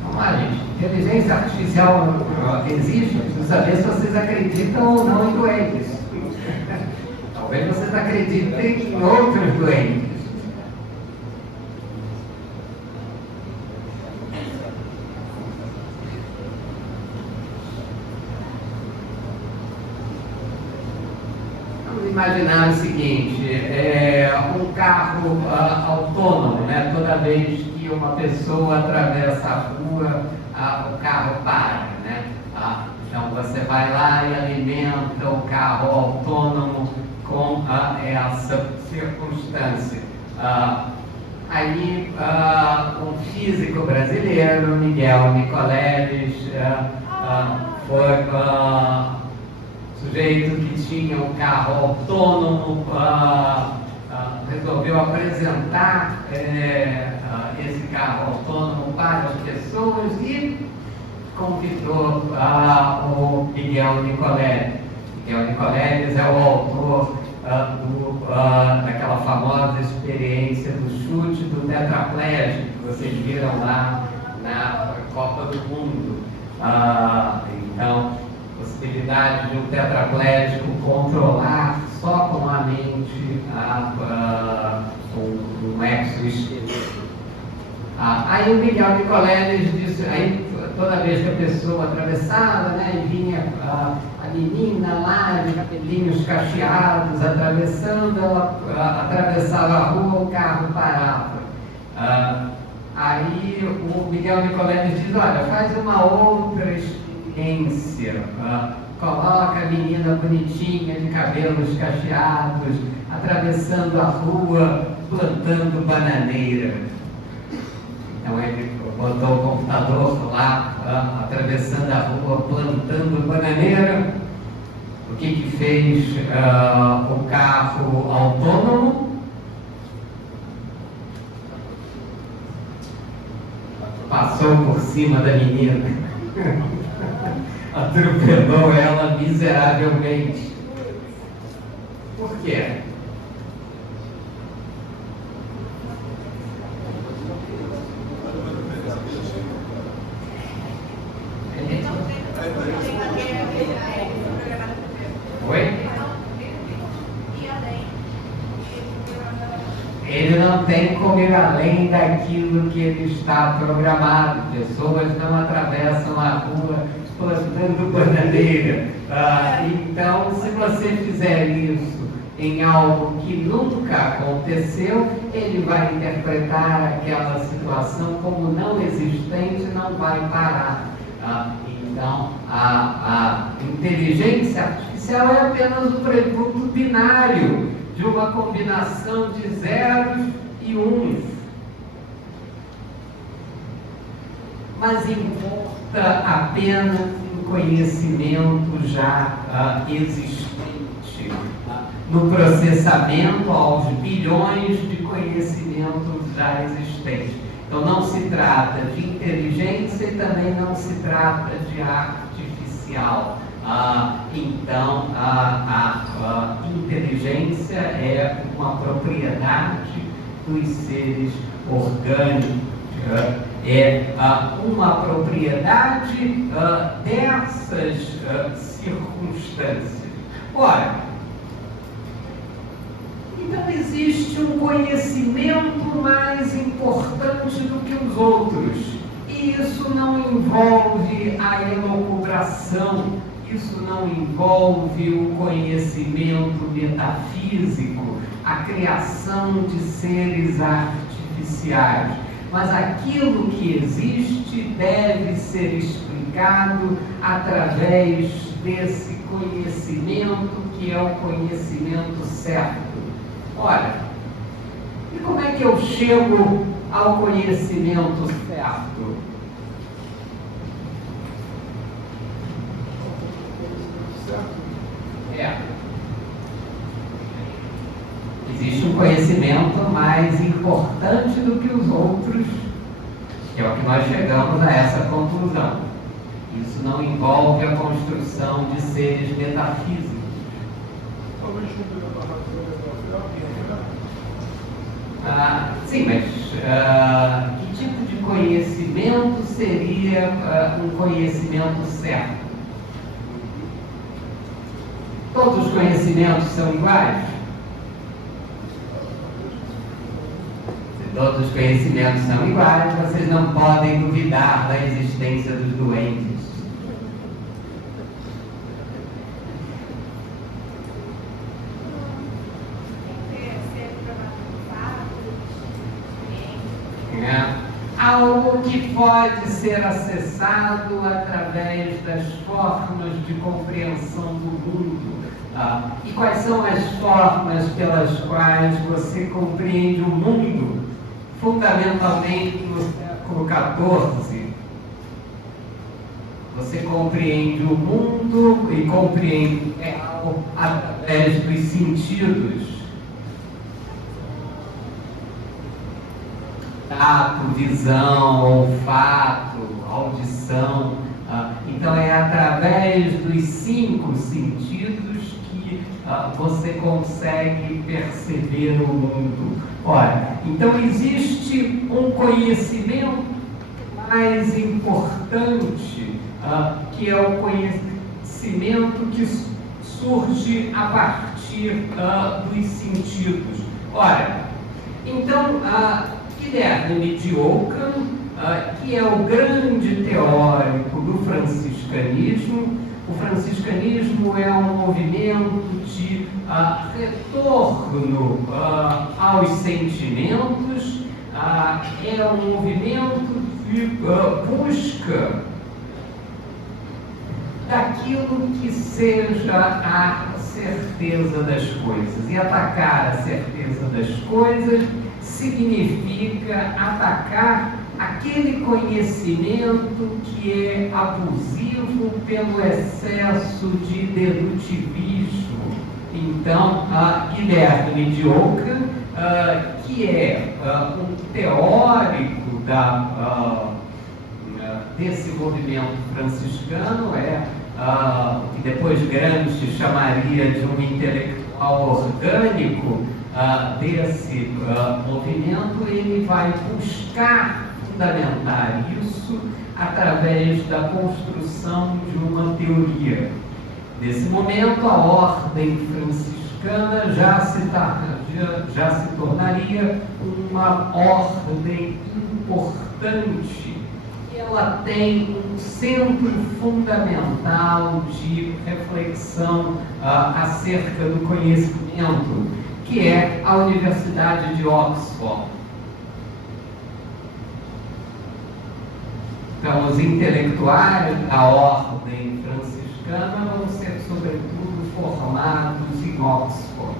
Vamos lá, gente. Inteligência artificial existe? Eu preciso saber se vocês acreditam ou não em doentes. Talvez vocês acreditem em outros doentes. Vamos imaginar o seguinte, um carro autônomo, né? Toda vez que uma pessoa atravessa a rua, o carro para, né? Então você vai lá e alimenta o carro autônomo com essa circunstância. Aí um físico brasileiro, Miguel Nicoleles, foi sujeito que tinha um carro autônomo, resolveu apresentar esse carro autônomo para as pessoas e convidou o Miguel Nicoleles. Miguel Nicoleles é o autor daquela famosa experiência do chute do tetraplégico que vocês viram lá na Copa do Mundo. Então, possibilidade de um tetraplégico controlar só com a mente um exoesqueleto. Aí o Miguel Nicoleles disse, aí toda vez que a pessoa atravessava, né, e vinha a menina lá de cabelinhos cacheados atravessando, ela atravessava a rua, o carro parava. Aí o Miguel Nicoleles diz, olha, faz uma outra experiência, coloca a menina bonitinha de cabelos cacheados atravessando a rua, plantando bananeira. Então ele botou o computador lá, atravessando a rua, plantando bananeira. O que fez o carro autônomo? Passou por cima da menina. Atropelou ela miseravelmente. Por quê? Ele não tem como ir além daquilo que ele está programado. Pessoas não atravessam a rua plantando bananeira. Então, se você fizer isso em algo que nunca aconteceu, ele vai interpretar aquela situação como não existente e não vai parar. Então, a inteligência artificial é apenas o produto binário de uma combinação de zeros e uns. Mas importa apenas um conhecimento já existente, no processamento aos bilhões de conhecimentos já existentes. Então não se trata de inteligência e também não se trata de artificial. Então a inteligência é uma propriedade dos seres orgânicos, é uma propriedade dessas circunstâncias. Ora, então existe um conhecimento mais importante do que os outros, e isso não envolve a elucubração, isso não envolve o conhecimento metafísico, a criação de seres artificiais, mas aquilo que existe deve ser explicado através desse conhecimento que é o conhecimento certo. Ora, e como é que eu chego ao conhecimento certo? Existe um conhecimento mais importante do que os outros, que é o que nós chegamos a essa conclusão. Isso não envolve a construção de seres metafísicos. Talvez compreendendo a razão, sim, mas que tipo de conhecimento seria um conhecimento certo? Todos os conhecimentos são iguais? Se todos os conhecimentos são iguais, vocês não podem duvidar da existência dos doentes. Algo que pode ser acessado através das formas de compreensão do mundo. E quais são as formas pelas quais você compreende o mundo? Fundamentalmente no século XIV. Você compreende o mundo e compreende através dos sentidos. Tato, visão, olfato, audição. Então é através dos 5 sentidos que você consegue perceber o mundo. Ora, então existe um conhecimento mais importante, que é o conhecimento que surge a partir dos sentidos. Ora, então Guilherme de Ockham, que é o grande teórico do franciscanismo. O franciscanismo é um movimento de retorno aos sentimentos, é um movimento de busca daquilo que seja a certeza das coisas. E atacar a certeza das coisas significa atacar aquele conhecimento que é abusivo pelo excesso de dedutivismo. Então, Guilherme de Ockham, que é um teórico desse movimento franciscano, o que depois Gramsci chamaria de um intelectual orgânico desse movimento, ele vai buscar fundamentar isso através da construção de uma teoria. Nesse momento, a ordem franciscana franciscana já se tornaria uma ordem importante. Ela tem um centro fundamental de reflexão acerca do conhecimento, que é a Universidade de Oxford. Então, os intelectuais da ordem franciscana vão ser, sobretudo, formados em Oxford.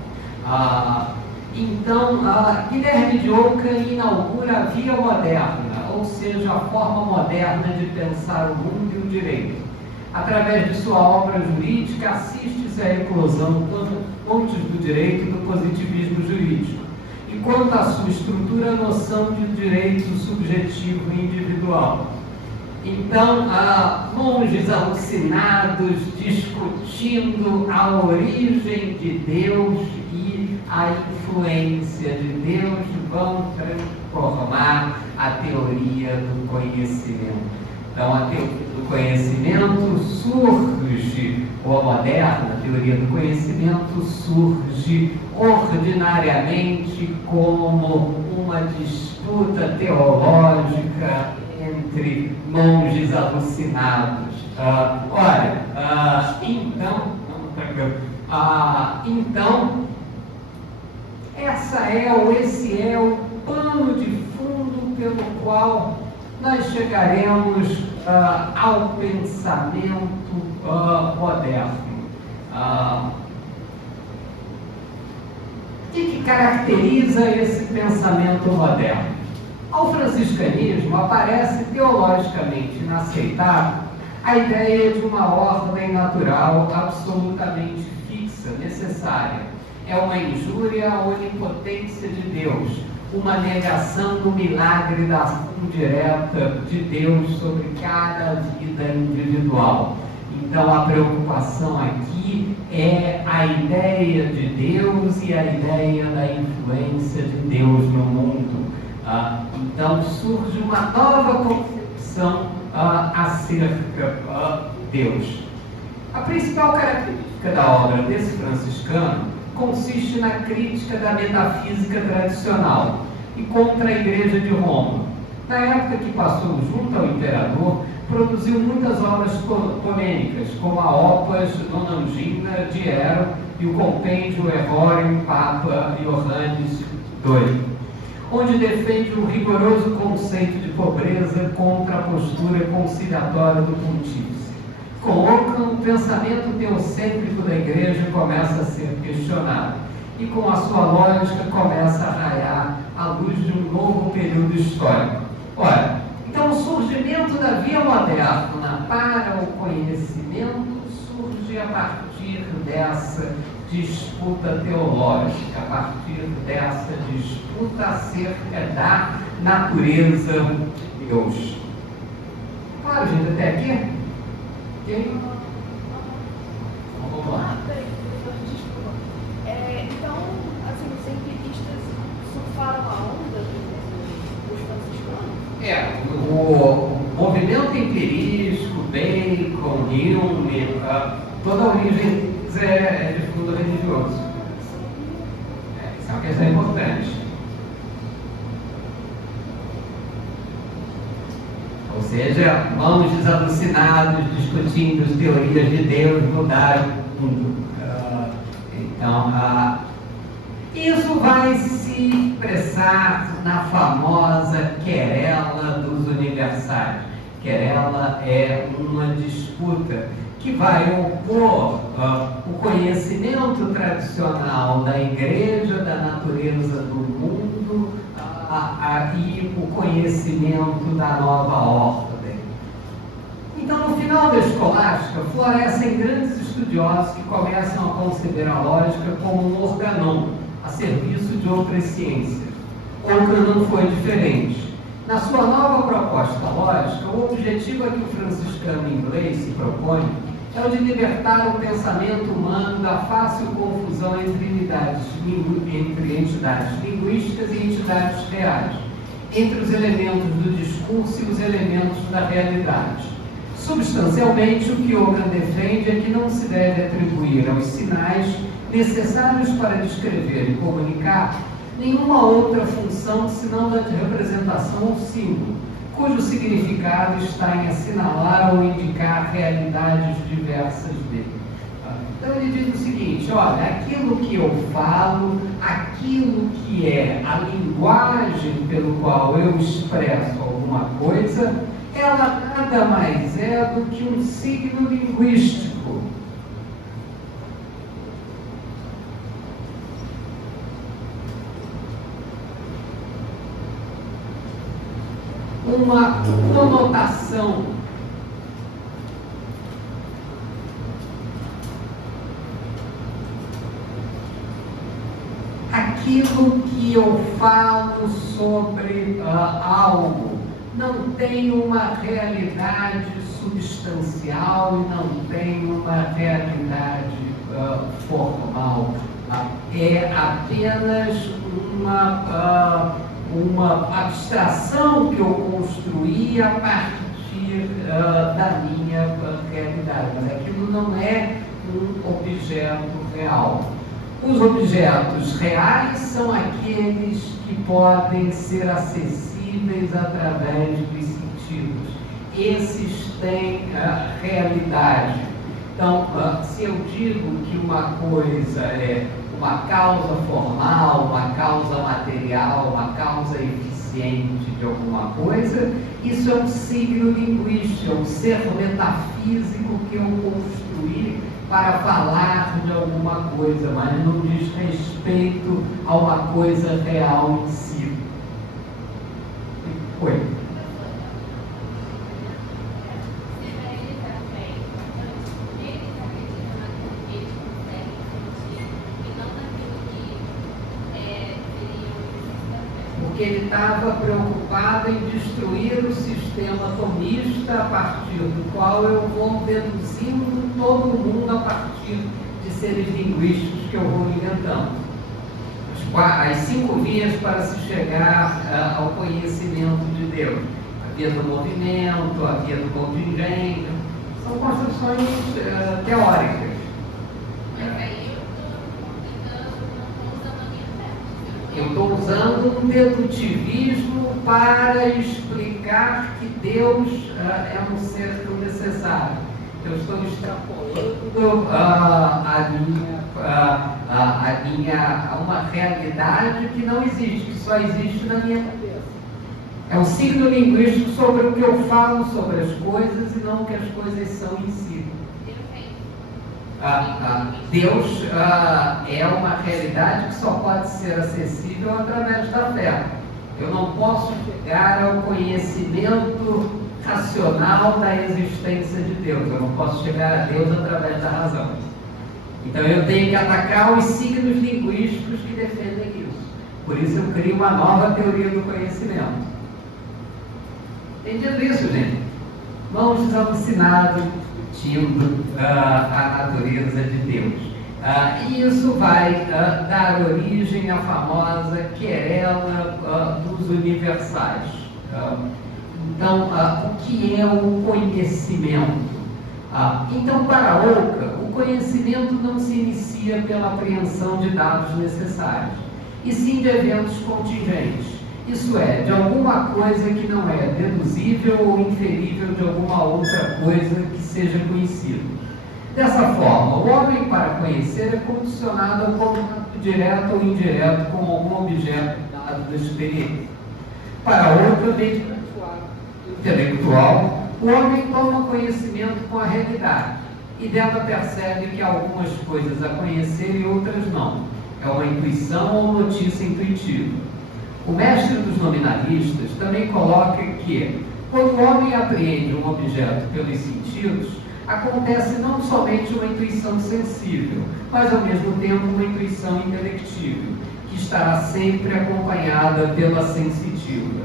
Então, Guilherme de Ockham inaugura a via moderna, ou seja, a forma moderna de pensar o mundo e o direito. Através de sua obra jurídica, assiste-se à eclosão fontes do direito e do positivismo jurídico, e quanto à sua estrutura, a noção de direito subjetivo e individual. Então, monges alucinados discutindo a origem de Deus e a influência de Deus vão transformar a teoria do conhecimento. Então, a teoria do conhecimento surge, ou a moderna teoria do conhecimento surge ordinariamente como uma disputa teológica entre monges alucinados. Então, esse é o pano de fundo pelo qual nós chegaremos ao pensamento moderno. O que caracteriza esse pensamento moderno? Ao franciscanismo aparece teologicamente inaceitável a ideia de uma ordem natural absolutamente fixa, necessária. É uma injúria à onipotência de Deus, uma negação do milagre da ação direta de Deus sobre cada vida individual. Então, a preocupação aqui é a ideia de Deus e a ideia da influência de Deus no mundo. Então, surge uma nova concepção acerca de Deus. A principal característica da obra desse franciscano consiste na crítica da metafísica tradicional e contra a Igreja de Roma. Na época que passou junto ao imperador, produziu muitas obras polêmicas, como a Opas Nonangina de Ero e o Compêndio Errorium Papa Iohannes II, onde defende um rigoroso conceito de pobreza contra a postura conciliatória do pontífice. Com Ockham, o pensamento teocêntrico da Igreja começa a ser questionado e, com a sua lógica, começa a raiar à luz de um novo período histórico. Ora, então o surgimento da via moderna para o conhecimento surge a partir dessa disputa teológica, a partir dessa disputa acerca da natureza de Deus. Claro, gente, até aqui? Ok? Vamos lá. Desculpa. Então, assim, os empiristas surfaram a onda dos franciscanos? O movimento empirístico, Bacon, Hume, toda a origem é de fundo religioso. Isso é uma questão importante. Ou seja, monges alucinados discutindo as teorias de Deus mudaram o mundo. Então, isso vai se expressar na famosa querela dos universais. Querela é uma disputa que vai opor o conhecimento tradicional da Igreja, da natureza do mundo, e o conhecimento da nova ordem. Então, no final da escolástica, florescem grandes estudiosos que começam a considerar a lógica como um organon a serviço de outras ciências. Ockham não foi diferente. Na sua nova proposta lógica, o objetivo a que o franciscano inglês se propõe é o de libertar o pensamento humano da fácil confusão entre entidades linguísticas e entidades reais, entre os elementos do discurso e os elementos da realidade. Substancialmente, o que Ockham defende é que não se deve atribuir aos sinais necessários para descrever e comunicar nenhuma outra função senão da de representação ou símbolo, cujo significado está em assinalar ou indicar realidades diversas dele. Então ele diz o seguinte: olha, aquilo que eu falo, aquilo que é a linguagem pelo qual eu expresso alguma coisa, ela nada mais é do que um signo linguístico. Uma conotação. Aquilo que eu falo sobre algo não tem uma realidade substancial e não tem uma realidade formal. É apenas uma abstração que eu construí a partir da minha realidade, mas aquilo não é um objeto real. Os objetos reais são aqueles que podem ser acessíveis através dos sentidos. Esses têm realidade. Então, se eu digo que uma coisa é uma causa formal, uma causa material, uma causa eficiente de alguma coisa, isso é um signo linguístico, é um ser metafísico que eu construí para falar de alguma coisa, mas não diz respeito a uma coisa real em si. Oi. Porque ele estava preocupado em destruir o sistema atomista a partir do qual eu vou deduzindo todo mundo a partir de seres linguísticos que eu vou inventando. As 5 vias para se chegar ao conhecimento de Deus. A via do movimento, a via do contingente, são construções teóricas. Eu estou usando um dedutivismo para explicar que Deus é um ser necessário. Eu estou extrapolando uma realidade que não existe, que só existe na minha cabeça. É um signo linguístico sobre o que eu falo sobre as coisas e não o que as coisas são em si. Deus é uma realidade que só pode ser acessível através da fé. Eu não posso chegar ao conhecimento racional da existência de Deus. Eu não posso chegar a Deus através da razão. Então eu tenho que atacar os signos linguísticos que defendem isso. Por isso eu crio uma nova teoria do conhecimento. Entendido isso, gente? Vamos alucinados discutindo a natureza de Deus. E isso vai dar origem à famosa querela dos universais. Então, o que é o conhecimento? Então, para Oca, o conhecimento não se inicia pela apreensão de dados necessários, e sim de eventos contingentes. Isso é, de alguma coisa que não é deduzível ou inferível de alguma outra coisa que seja conhecida. Dessa forma, o homem, para conhecer, é condicionado ao contato direto ou indireto com algum objeto dado da experiência. Para outro, mediante o ato intelectual, o homem toma conhecimento com a realidade e dela percebe que há algumas coisas a conhecer e outras não. É uma intuição ou notícia intuitiva. O mestre dos nominalistas também coloca que, quando o homem apreende um objeto pelos sentidos, acontece não somente uma intuição sensível, mas ao mesmo tempo uma intuição intelectível, que estará sempre acompanhada pela sensitiva.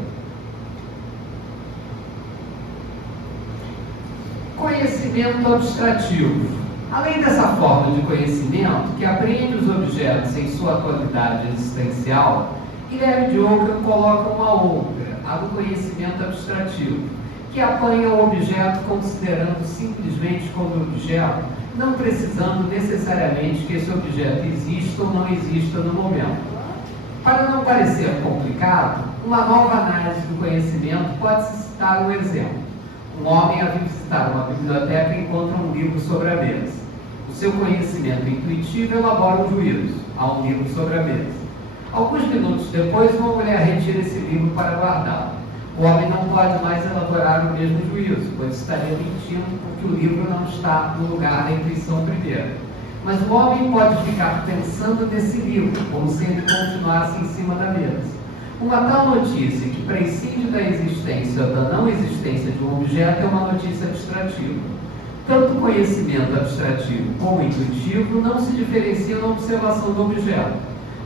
Conhecimento abstrativo. Além dessa forma de conhecimento, que apreende os objetos em sua atualidade existencial, Guilherme de Ockham coloca uma outra, a do conhecimento abstrativo, que apanha o objeto considerando simplesmente como objeto, não precisando necessariamente que esse objeto exista ou não exista no momento. Para não parecer complicado, uma nova análise do conhecimento pode-se citar um exemplo. Um homem, ao visitar uma biblioteca, encontra um livro sobre a mesa. O seu conhecimento intuitivo elabora um juízo. Há um livro sobre a mesa. Alguns minutos depois, uma mulher retira esse livro para guardá-lo. O homem não pode mais elaborar o mesmo juízo, pois estaria mentindo porque o livro não está no lugar da intuição primeira. Mas o homem pode ficar pensando nesse livro, como se ele continuasse em cima da mesa. Uma tal notícia que prescinde da existência ou da não existência de um objeto é uma notícia abstrativa. Tanto o conhecimento abstrativo como o intuitivo não se diferenciam na observação do objeto.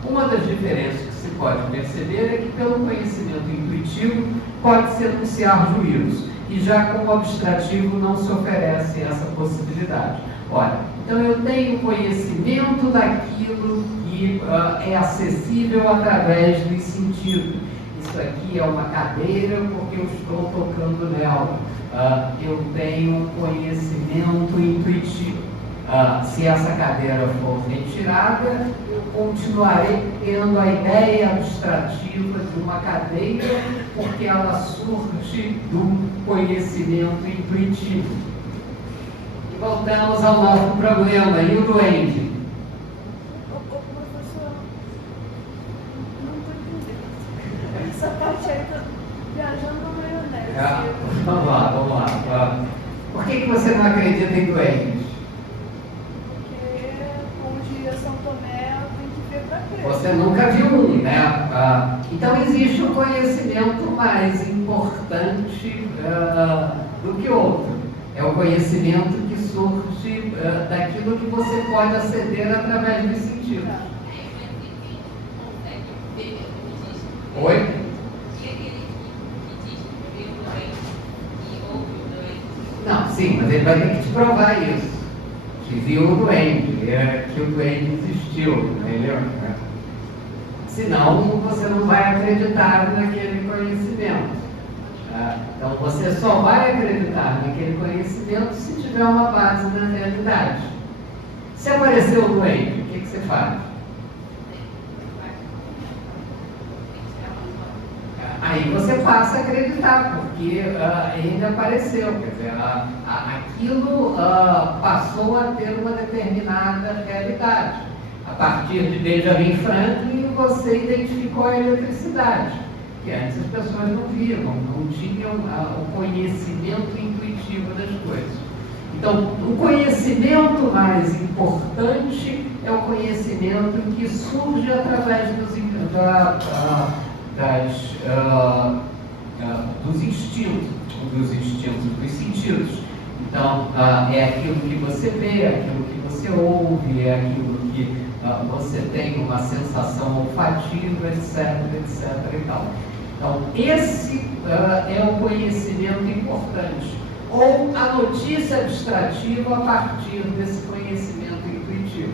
Uma das diferenças que se pode perceber é que pelo conhecimento intuitivo pode-se enunciar juízos, e já com o abstrativo não se oferece essa possibilidade. Olha, então eu tenho conhecimento daquilo que é acessível através dos sentidos. Isso aqui é uma cadeira porque eu estou tocando nela. Eu tenho conhecimento intuitivo. Se essa cadeira for retirada, eu continuarei tendo a ideia abstrativa de uma cadeira, porque ela surge do conhecimento intuitivo. E voltamos ao nosso problema, e o duende? Professor, não estou entendendo. Essa parte aí está viajando na maionese. Vamos lá. Por que você não acredita em duendes? São Tomé tem que ver para crer. Você nunca viu um, né? Então existe um conhecimento mais importante do que outro. É o conhecimento que surge daquilo que você pode aceder através dos sentidos. Oi? Não, sim, mas ele vai ter que te provar isso. Que viu o duende, que o duende existiu, entendeu? Senão você não vai acreditar naquele conhecimento. Então você só vai acreditar naquele conhecimento se tiver uma base na realidade. Se apareceu o duende, o que você faz? Aí você passa a acreditar, porque ele apareceu, quer dizer, aquilo passou a ter uma determinada realidade. A partir de Benjamin Franklin, você identificou a eletricidade, que antes as pessoas não viam, não tinham o conhecimento intuitivo das coisas. Então, o conhecimento mais importante é o conhecimento que surge através dos instintos, dos sentidos. Então, é aquilo que você vê, é aquilo que você ouve, é aquilo que você tem uma sensação olfativa, etc e tal. Então, esse é o conhecimento importante. Ou a notícia abstrativa a partir desse conhecimento intuitivo.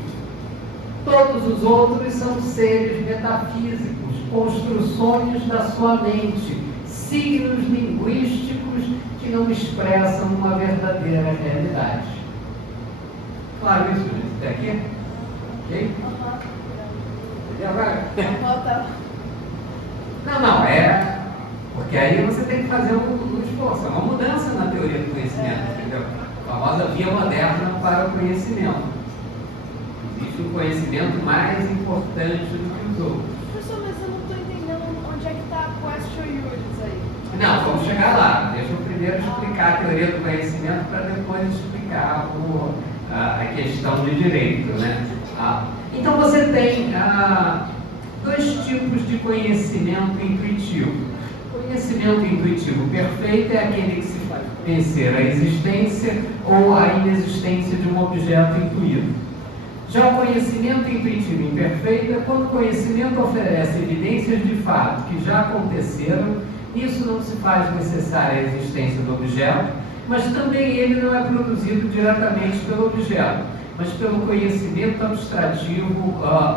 Todos os outros são seres metafísicos, construções da sua mente, signos linguísticos que não expressam uma verdadeira realidade. Claro isso, gente? Até aqui? Ok? Já vai? Não, porque aí você tem que fazer um esforço, é uma mudança na teoria do conhecimento, entendeu? A famosa via moderna para o conhecimento. Existe um conhecimento mais importante do que os outros. Professor, mas eu não estou entendendo onde é que está a question units aí. Não, vamos chegar lá. Deixa eu primeiro explicar a teoria do conhecimento para depois explicar a questão de direito, né? Então você tem dois tipos de conhecimento intuitivo. O conhecimento intuitivo perfeito é aquele que se faz conhecer a existência ou a inexistência de um objeto intuído. Já o conhecimento intuitivo imperfeito é quando o conhecimento oferece evidências de fato que já aconteceram. Isso não se faz necessária a existência do objeto, mas também ele não é produzido diretamente pelo objeto, mas pelo conhecimento abstrativo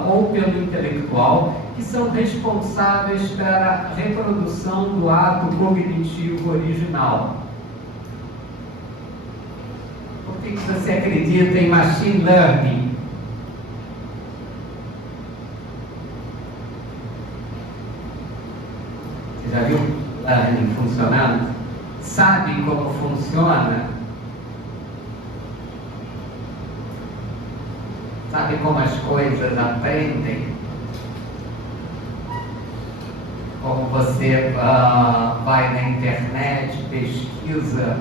ou pelo intelectual, que são responsáveis pela reprodução do ato cognitivo original. Por que você acredita em machine learning? Você já viu learning funcionando? Sabe como funciona? Sabe como as coisas aprendem? Como você vai na internet, pesquisa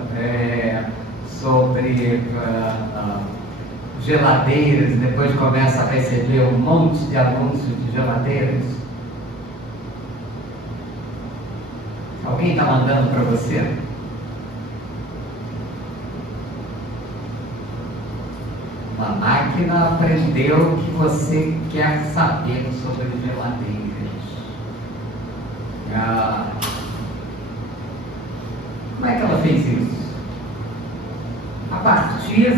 sobre geladeiras, depois começa a receber um monte de anúncios de geladeiras. Alguém está mandando para você? Uma máquina aprendeu o que você quer saber sobre geladeiras. Como é que ela fez isso? A partir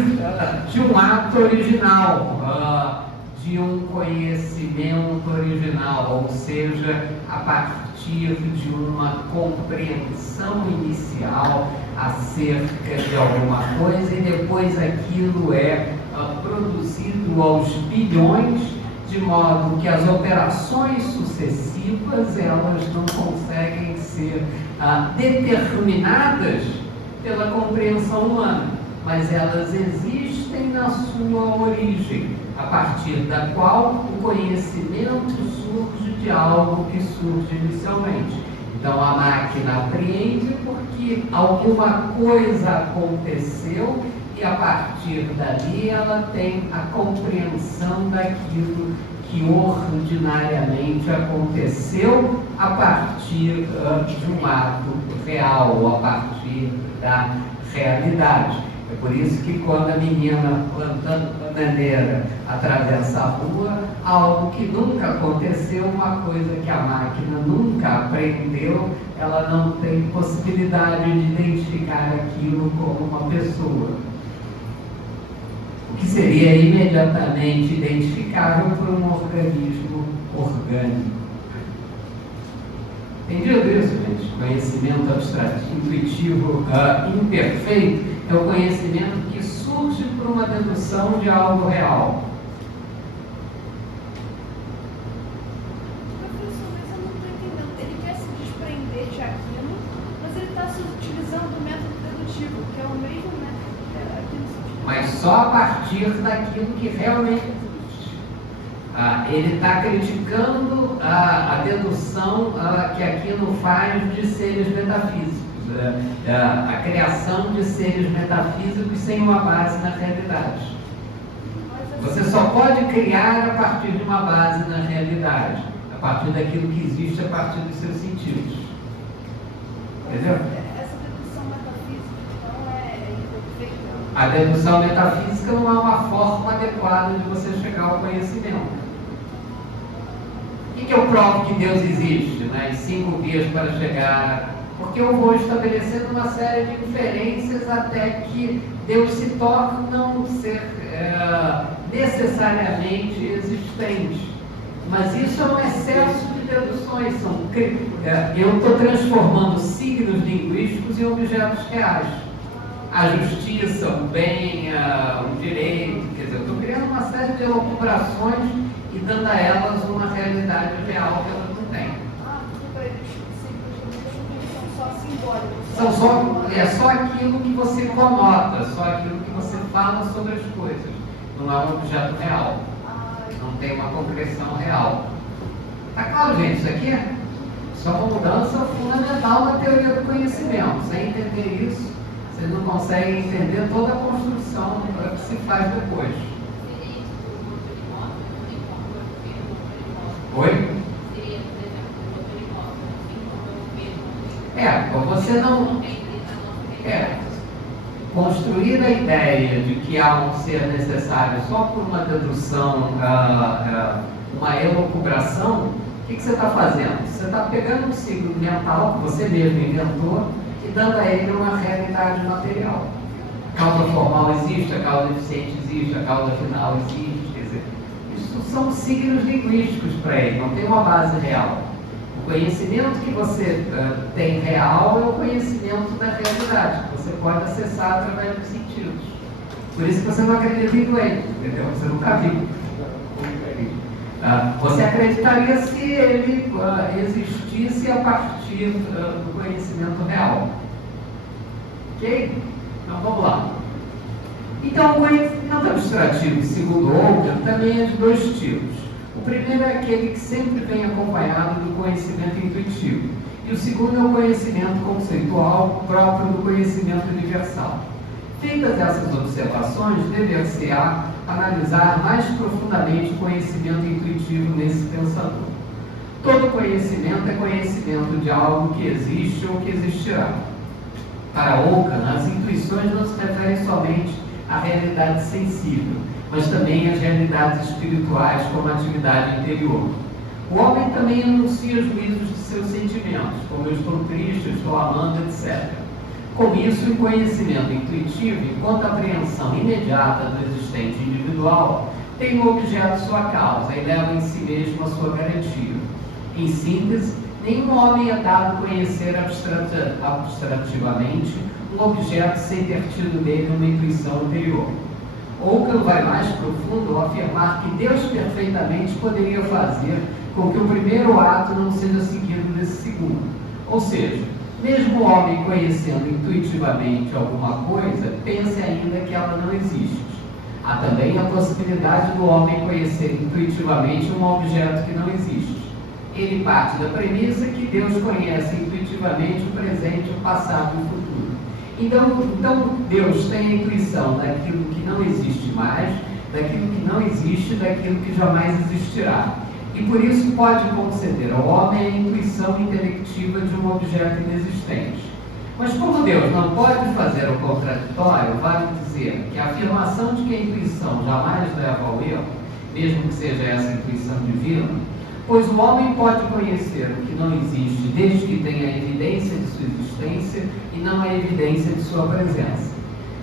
de um ato original, de um conhecimento original, ou seja, a partir de uma compreensão inicial acerca de alguma coisa, e depois aquilo é produzido aos bilhões, de modo que as operações sucessivas elas não conseguem ser determinadas pela compreensão humana, mas elas existem na sua origem, a partir da qual o conhecimento surge de algo que surge inicialmente. Então a máquina apreende porque alguma coisa aconteceu e a partir dali ela tem a compreensão daquilo que ordinariamente aconteceu a partir de um ato real, ou a partir da realidade. É por isso que quando a menina plantando bananeira atravessa a rua, algo que nunca aconteceu, uma coisa que a máquina nunca aprendeu, ela não tem possibilidade de identificar aquilo como uma pessoa. O que seria imediatamente identificável por um organismo orgânico. Entendido isso, gente? Conhecimento abstrato, intuitivo, imperfeito, é o conhecimento que surge por uma dedução de algo real. Professor, mas eu não estou entendendo. Ele quer se desprender de aquilo, mas ele está utilizando o método dedutivo, que é o mesmo método aqui no sentido. Mas só a partir daquilo que realmente existe. Ele está criticando a dedução que aquilo faz de seres metafísicos, a criação de seres metafísicos sem uma base na realidade. Você só pode criar a partir de uma base na realidade, a partir daquilo que existe a partir dos seus sentidos. Entendeu? Essa dedução metafísica, então, é imperfeita? A dedução metafísica não é uma forma adequada de você chegar ao conhecimento. O que eu provo que Deus existe, em 5 dias para chegar? Porque eu vou estabelecendo uma série de inferências até que Deus se torne não ser necessariamente existente. Mas isso é um excesso de deduções. Eu estou transformando signos linguísticos em objetos reais. A justiça, o bem, o direito, quer dizer, eu estou criando uma série de elucubrações e dando a elas uma realidade real que elas não têm. Para eles simplesmente são só simbólicos. É só aquilo que você conota, só aquilo que você fala sobre as coisas. Não é um objeto real. Não tem uma concreção real. Tá claro, gente? Isso aqui é uma mudança fundamental na teoria do conhecimento. Sem entender isso, vocês não conseguem entender toda a construção que se faz depois. Oi? Você não... Construir a ideia de que há um ser necessário só por uma dedução, uma elucubração, o que você está fazendo? Você está pegando um signo mental que você mesmo inventou e dando a ele uma realidade material. A causa formal existe, a causa eficiente existe, a causa final existe, quer dizer, isso são signos linguísticos para ele, não tem uma base real. O conhecimento que você tem real é o conhecimento da realidade, que você pode acessar através dos sentidos. Por isso que você não acredita em doente, entendeu? Você nunca viu. Você acreditaria se ele existisse a partir do conhecimento real. Ok? Então vamos lá. Então, o conhecimento abstrativo, segundo Oldham, também é de dois tipos. O primeiro é aquele que sempre vem acompanhado do conhecimento intuitivo. E o segundo é o conhecimento conceitual próprio do conhecimento universal. Feitas essas observações, dever-se-á analisar mais profundamente o conhecimento intuitivo nesse pensador. Todo conhecimento é conhecimento de algo que existe ou que existirá. Para Oldham, as intuições não se referem somente à realidade sensível, mas também às realidades espirituais como atividade interior. O homem também anuncia juízos de seus sentimentos, como eu estou triste, eu estou amando, etc. Com isso, o conhecimento intuitivo, enquanto apreensão imediata do existente individual, tem no objeto sua causa e leva em si mesmo a sua garantia. Em síntese, nenhum homem é dado conhecer abstrativamente um objeto sem ter tido nele uma intuição anterior. Oldham vai mais profundo ao afirmar que Deus perfeitamente poderia fazer com que o primeiro ato não seja seguido desse segundo. Ou seja, mesmo o homem conhecendo intuitivamente alguma coisa, pense ainda que ela não existe. Há também a possibilidade do homem conhecer intuitivamente um objeto que não existe. Ele parte da premissa que Deus conhece intuitivamente o presente, o passado e o futuro. Então Deus tem a intuição daquilo que não existe mais, daquilo que não existe, daquilo que jamais existirá. E por isso pode conceder ao homem a intuição intelectiva de um objeto inexistente. Mas como Deus não pode fazer o contraditório, vale dizer que a afirmação de que a intuição jamais leva ao erro, mesmo que seja essa intuição divina, pois o homem pode conhecer o que não existe desde que tenha a evidência de sua existência e não a evidência de sua presença.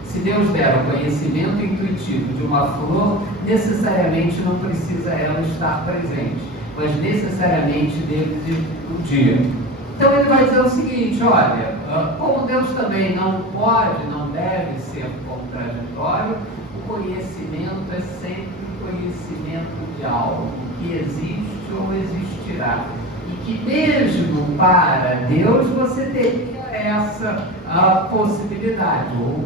Se Deus der o conhecimento intuitivo de uma flor, necessariamente não precisa ela estar presente, mas necessariamente deve existir um dia. Então ele vai dizer o seguinte, olha, como Deus também não pode, não deve ser contraditório, o conhecimento é sempre o conhecimento de algo que existe ou existirá. E que mesmo para Deus você teria essa possibilidade, ou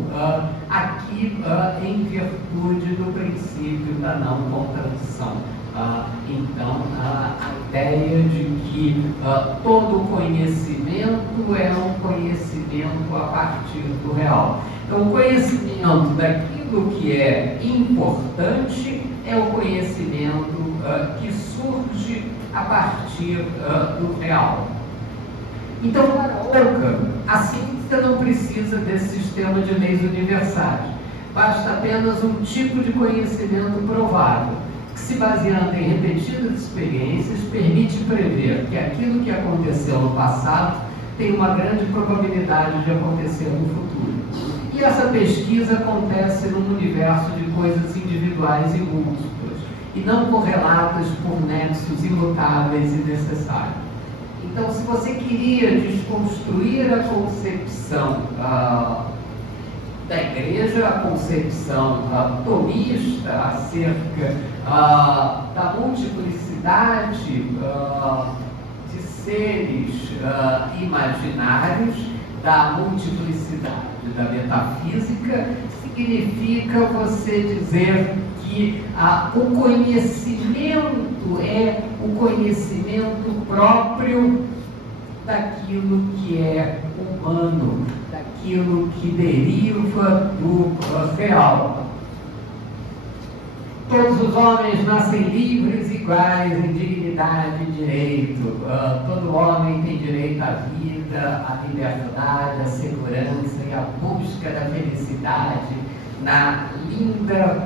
aqui em virtude do princípio da não contradição. Então, a ideia de que todo conhecimento é um conhecimento a partir do real. Então, o conhecimento daquilo que é importante é o conhecimento que surge a partir do real. Então, para Oldham, a ciência não precisa desse sistema de leis universais. Basta apenas um tipo de conhecimento provável, que, se baseando em repetidas experiências, permite prever que aquilo que aconteceu no passado tem uma grande probabilidade de acontecer no futuro. E essa pesquisa acontece num universo de coisas individuais e múltiplas, e não correlatas por nexos imutáveis e necessários. Então, se você queria desconstruir a concepção da igreja, a concepção tomista acerca da multiplicidade de seres imaginários, da multiplicidade da metafísica, significa você dizer que o conhecimento é o conhecimento próprio daquilo que é humano, daquilo que deriva do real. Todos os homens nascem livres e iguais em dignidade e direito. Todo homem tem direito à vida, à liberdade, à segurança e à busca da felicidade na linda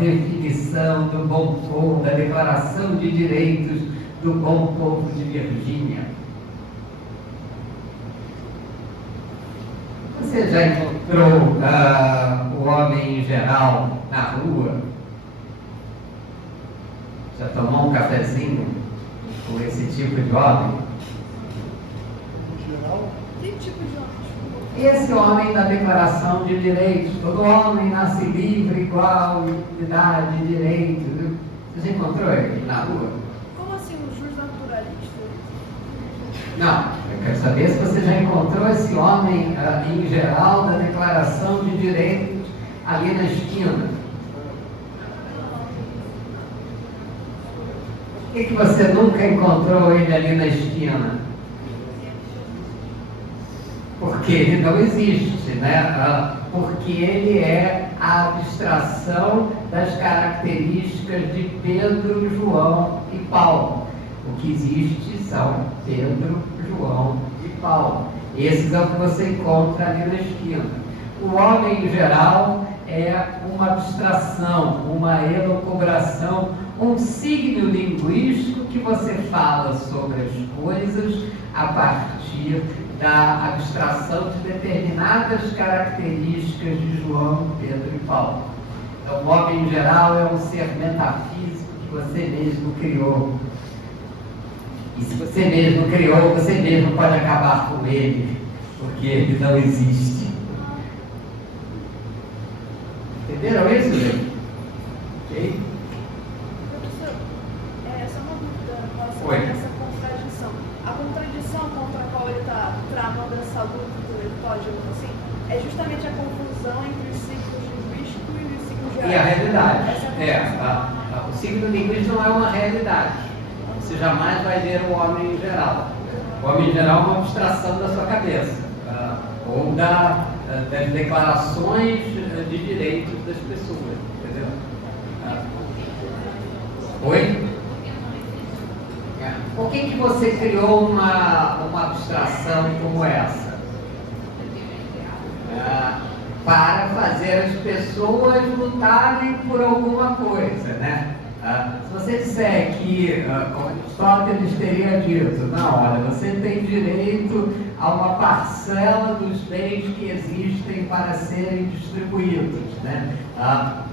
definição do bom povo, da Declaração de Direitos do Bom Povo de Virgínia. Você já encontrou o homem em geral na rua? Já tomou um cafezinho com esse tipo de homem? Em geral, Que tipo de homem? Esse homem da Declaração de Direitos, todo homem nasce livre, igual, igualdade, direitos. Viu? Você já encontrou ele na rua? Como assim, um jus naturalista? Não, eu quero saber se você já encontrou esse homem, em geral, da Declaração de Direitos ali na esquina. Por que você nunca encontrou ele ali na esquina? Porque ele não existe, né? Porque ele é a abstração das características de Pedro, João e Paulo. O que existe são Pedro, João e Paulo. Esses é o que você encontra ali na esquina. O homem, em geral, é uma abstração, uma elucubração, um signo linguístico que você fala sobre as coisas a partir da abstração de determinadas características de João, Pedro e Paulo. Então, o homem, em geral, é um ser metafísico que você mesmo criou. E se você mesmo criou, você mesmo pode acabar com ele, porque ele não existe. Entenderam isso, gente? Ok? Professor, só uma dúvida em relação Oi. a essa contradição. A contradição contra a qual ele está tramando essa luta intelectual, digamos assim, é justamente a confusão entre os ciclos linguísticos e os ciclos gerais. E a realidade. Essa O signo linguístico não é uma realidade. Você jamais vai ver o homem em geral. O homem em geral é uma abstração da sua cabeça, ou das declarações de direitos das pessoas, entendeu? Oi? Por que você criou uma abstração como essa? Para fazer as pessoas lutarem por alguma coisa, né? Se você disser que, como Aristóteles teria dito, não, olha, você tem direito a uma parcela dos bens que existem para serem distribuídos, né?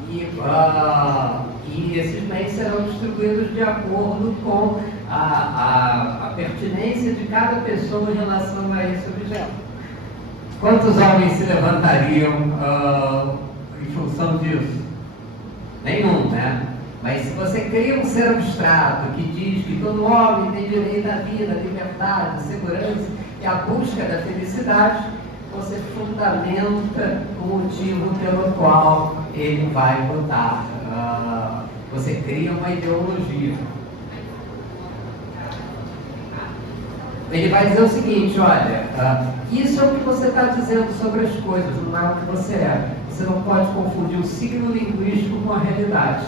E esses bens serão distribuídos de acordo com a pertinência de cada pessoa em relação a esse objeto. Quantos homens se levantariam em função disso? Nenhum, né? Mas se você cria um ser abstrato que diz que todo homem tem direito à vida, à liberdade, à segurança e à busca da felicidade, você fundamenta o motivo pelo qual ele vai lutar. Você cria uma ideologia. Ele vai dizer o seguinte, olha, isso é o que você está dizendo sobre as coisas, não é o que você é. Você não pode confundir o signo linguístico com a realidade.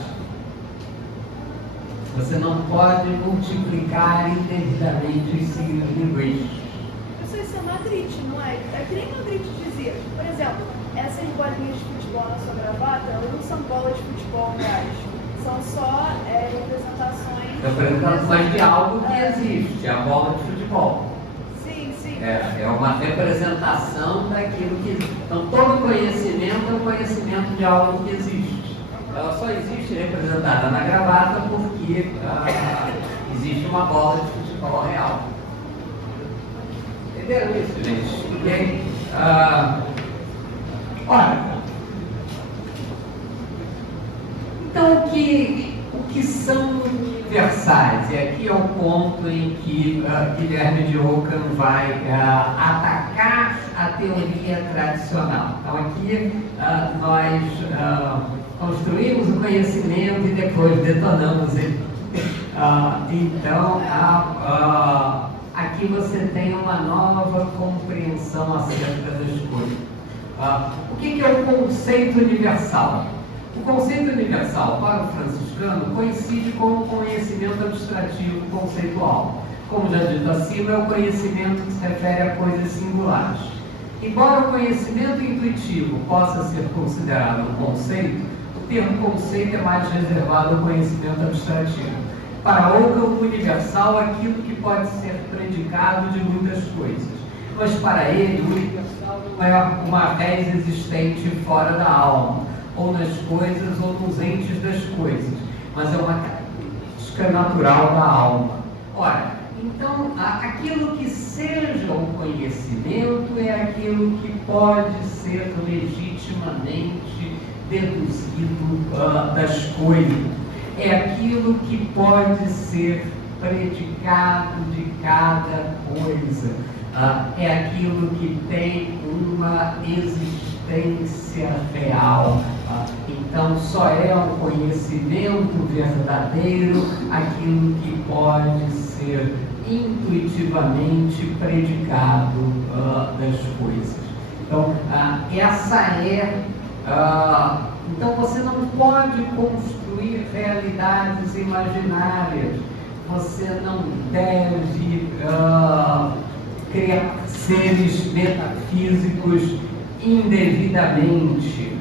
Você não pode multiplicar indevidamente os signos linguísticos. Isso é Magritte, não é? É que nem Magritte dizia. Por exemplo, essas bolinhas de futebol na sua gravata, elas não são bolas de futebol reais. São só representações de algo que existe, a bola de futebol. Sim, sim. É uma representação daquilo que existe. Então, todo conhecimento é um conhecimento de algo que existe. Ela só existe representada na gravata porque existe uma bola de futebol real. Entenderam isso, gente? Okay? Olha, então o que são universais? E aqui é o ponto em que Guilherme de Ockham vai atacar a teoria tradicional. Então aqui nós construímos o conhecimento e depois detonamos ele. Então aqui você tem uma nova compreensão acerca das coisas. O que é o conceito universal? O conceito universal para o franciscano coincide com o conhecimento abstrativo conceitual. Como já dito acima, é o conhecimento que se refere a coisas singulares. Embora o conhecimento intuitivo possa ser considerado um conceito, o termo conceito é mais reservado ao conhecimento abstrativo. Para Ockham, o universal é aquilo que pode ser predicado de muitas coisas. Mas para ele, o universal não é uma raiz existente fora da alma, ou nas coisas, ou nos entes das coisas, mas é uma característica natural da alma. Ora, Então, aquilo que seja o conhecimento é aquilo que pode ser legitimamente deduzido das coisas. É aquilo que pode ser predicado de cada coisa. É aquilo que tem uma existência real. Então, só é um conhecimento verdadeiro aquilo que pode ser intuitivamente predicado das coisas. Então, essa é... então, você não pode construir realidades imaginárias. Você não deve criar seres metafísicos indevidamente.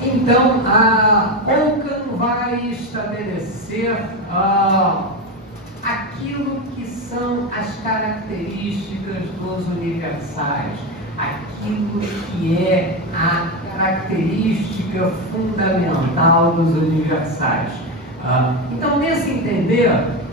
Então, Ockham vai estabelecer aquilo que são as características dos universais, aquilo que é a característica fundamental dos universais. Então, nesse entender,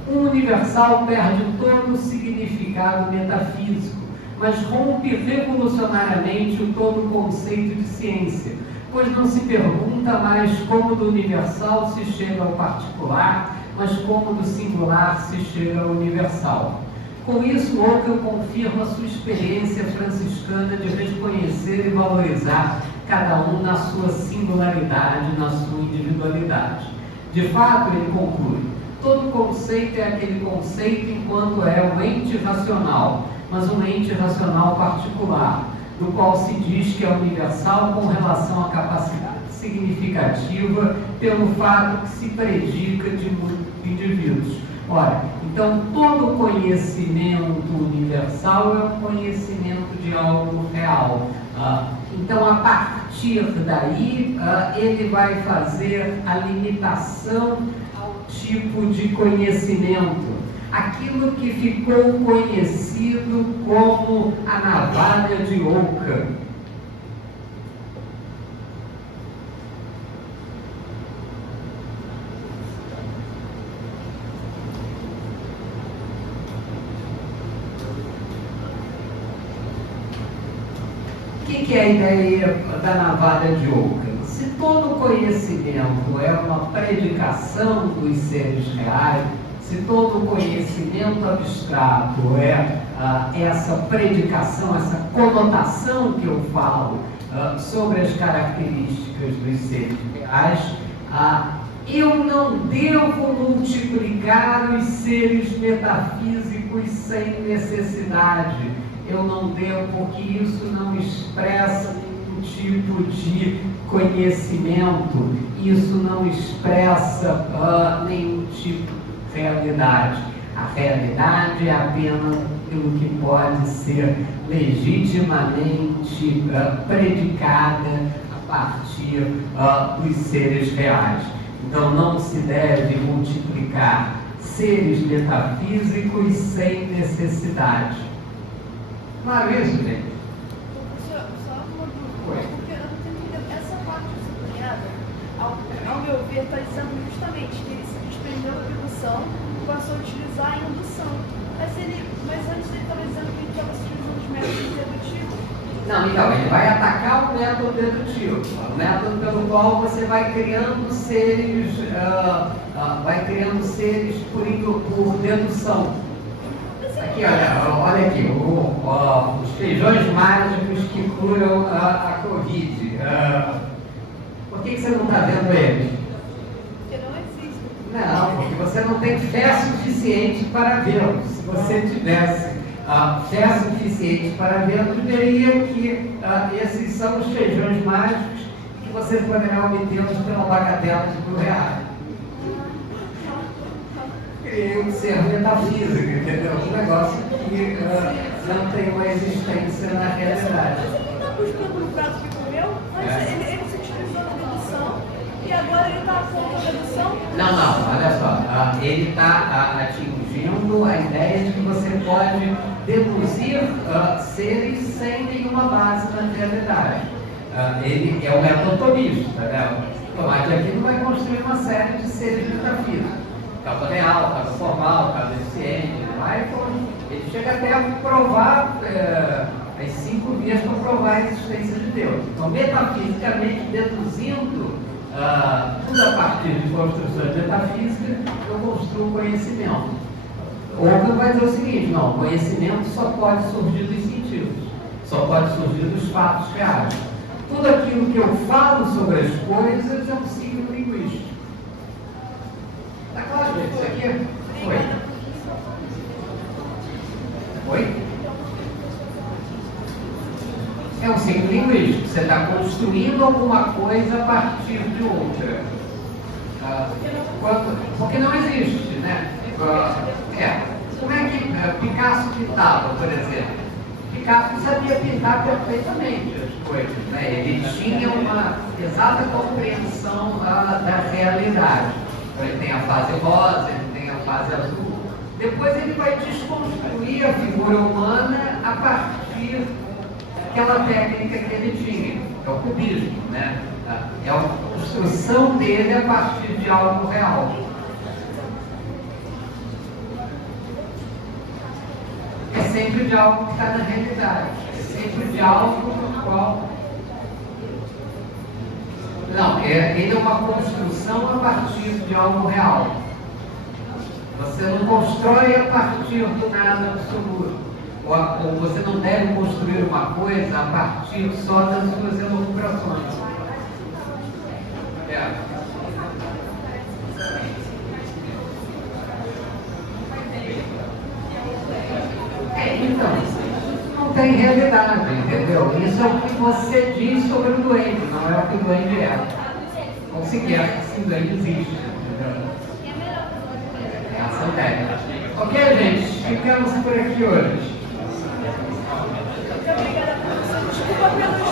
o universal perde todo o significado metafísico, mas rompe revolucionariamente todo o conceito de ciência, pois não se pergunta mais como do universal se chega ao particular, mas como do singular se chega ao universal. Com isso, Ockham confirma sua experiência franciscana de reconhecer e valorizar cada um na sua singularidade, na sua individualidade. De fato, ele conclui, todo conceito é aquele conceito enquanto é um ente racional, mas um ente racional particular, do qual se diz que é universal com relação à capacidade significativa pelo fato que se predica de muitos indivíduos. Ora, então todo conhecimento universal é um conhecimento de algo real. Então, a partir daí, ele vai fazer a limitação ao tipo de conhecimento. Aquilo que ficou conhecido como a navalha de Ockham. O que é a ideia da navalha de Ockham? Se todo conhecimento é uma predicação dos seres reais, se todo conhecimento abstrato é essa predicação, essa conotação que eu falo sobre as características dos seres reais, eu não devo multiplicar os seres metafísicos sem necessidade. Eu não devo, porque isso não expressa nenhum tipo de conhecimento, isso não expressa nenhum tipo de realidade. A realidade é apenas aquilo que pode ser legitimamente predicada a partir dos seres reais. Então não se deve multiplicar seres metafísicos sem necessidade. Claro isso, gente? Só uma dúvida, porque eu não estou entendendo. Essa parte sublinhada, ao meu ver, está dizendo justamente que ele se desprendeu da dedução e passou a utilizar a indução. Mas antes ele estava dizendo que ele estava se utilizando os métodos dedutivos. Não, então, ele vai atacar o método dedutivo, o método pelo qual você vai criando seres, por dedução. Aqui, olha aqui, os feijões mágicos que curam a Covid. Por que você não está vendo eles? Porque não existe. Não, porque você não tem fé suficiente para vê-los. Se você tivesse fé suficiente para vê-los, veria que esses são os feijões mágicos que você poderá obtê-los pela bagatela de R$1. Criei um ser metafísico, entendeu? Um negócio que não tem uma existência na realidade. Mas ele está buscando no prato que comeu, mas ele se utilizou na dedução e agora ele está contra a dedução? Não, olha só. Ele está atingindo a ideia de que você pode deduzir seres sem nenhuma base na realidade. ele é um metotomista, né? O Tomás de Aquino vai construir uma série de seres metafísicos. Causa real, causa formal, causa eficiente, ele chega até a provar as 5 vias para provar a existência de Deus. Então, metafisicamente, deduzindo tudo a partir de construções metafísicas, eu construo conhecimento. Outro vai dizer o seguinte: não, o conhecimento só pode surgir dos sentidos, só pode surgir dos fatos reais. Tudo aquilo que eu falo sobre as coisas é um signo linguístico. Está claro, gente? Isso aqui foi. Oi? É um signo linguístico. Você está construindo alguma coisa a partir de outra. Porque não existe, né? Como é que Picasso pintava, por exemplo? Picasso sabia pintar perfeitamente as coisas, né? Ele tinha uma exata compreensão da realidade. Então, ele tem a fase rosa, ele tem a fase azul. Depois ele vai desconstruir a figura humana a partir daquela técnica que ele tinha, que é o cubismo, né? É a construção dele a partir de algo real. É sempre de algo que está na realidade. É sempre de algo no qual... Não, ele é uma construção a partir de algo real. Você não constrói a partir do nada absoluto. Ou você não deve construir uma coisa a partir só das suas elucubrações. Então, não tem realidade, entendeu? Isso é o que você diz sobre o duende, não é o que o duende é. Ou sequer se o duende existe, entendeu? É essa ideia. Ok, gente? Ficamos por aqui hoje. Obrigada, professor. Desculpa pelo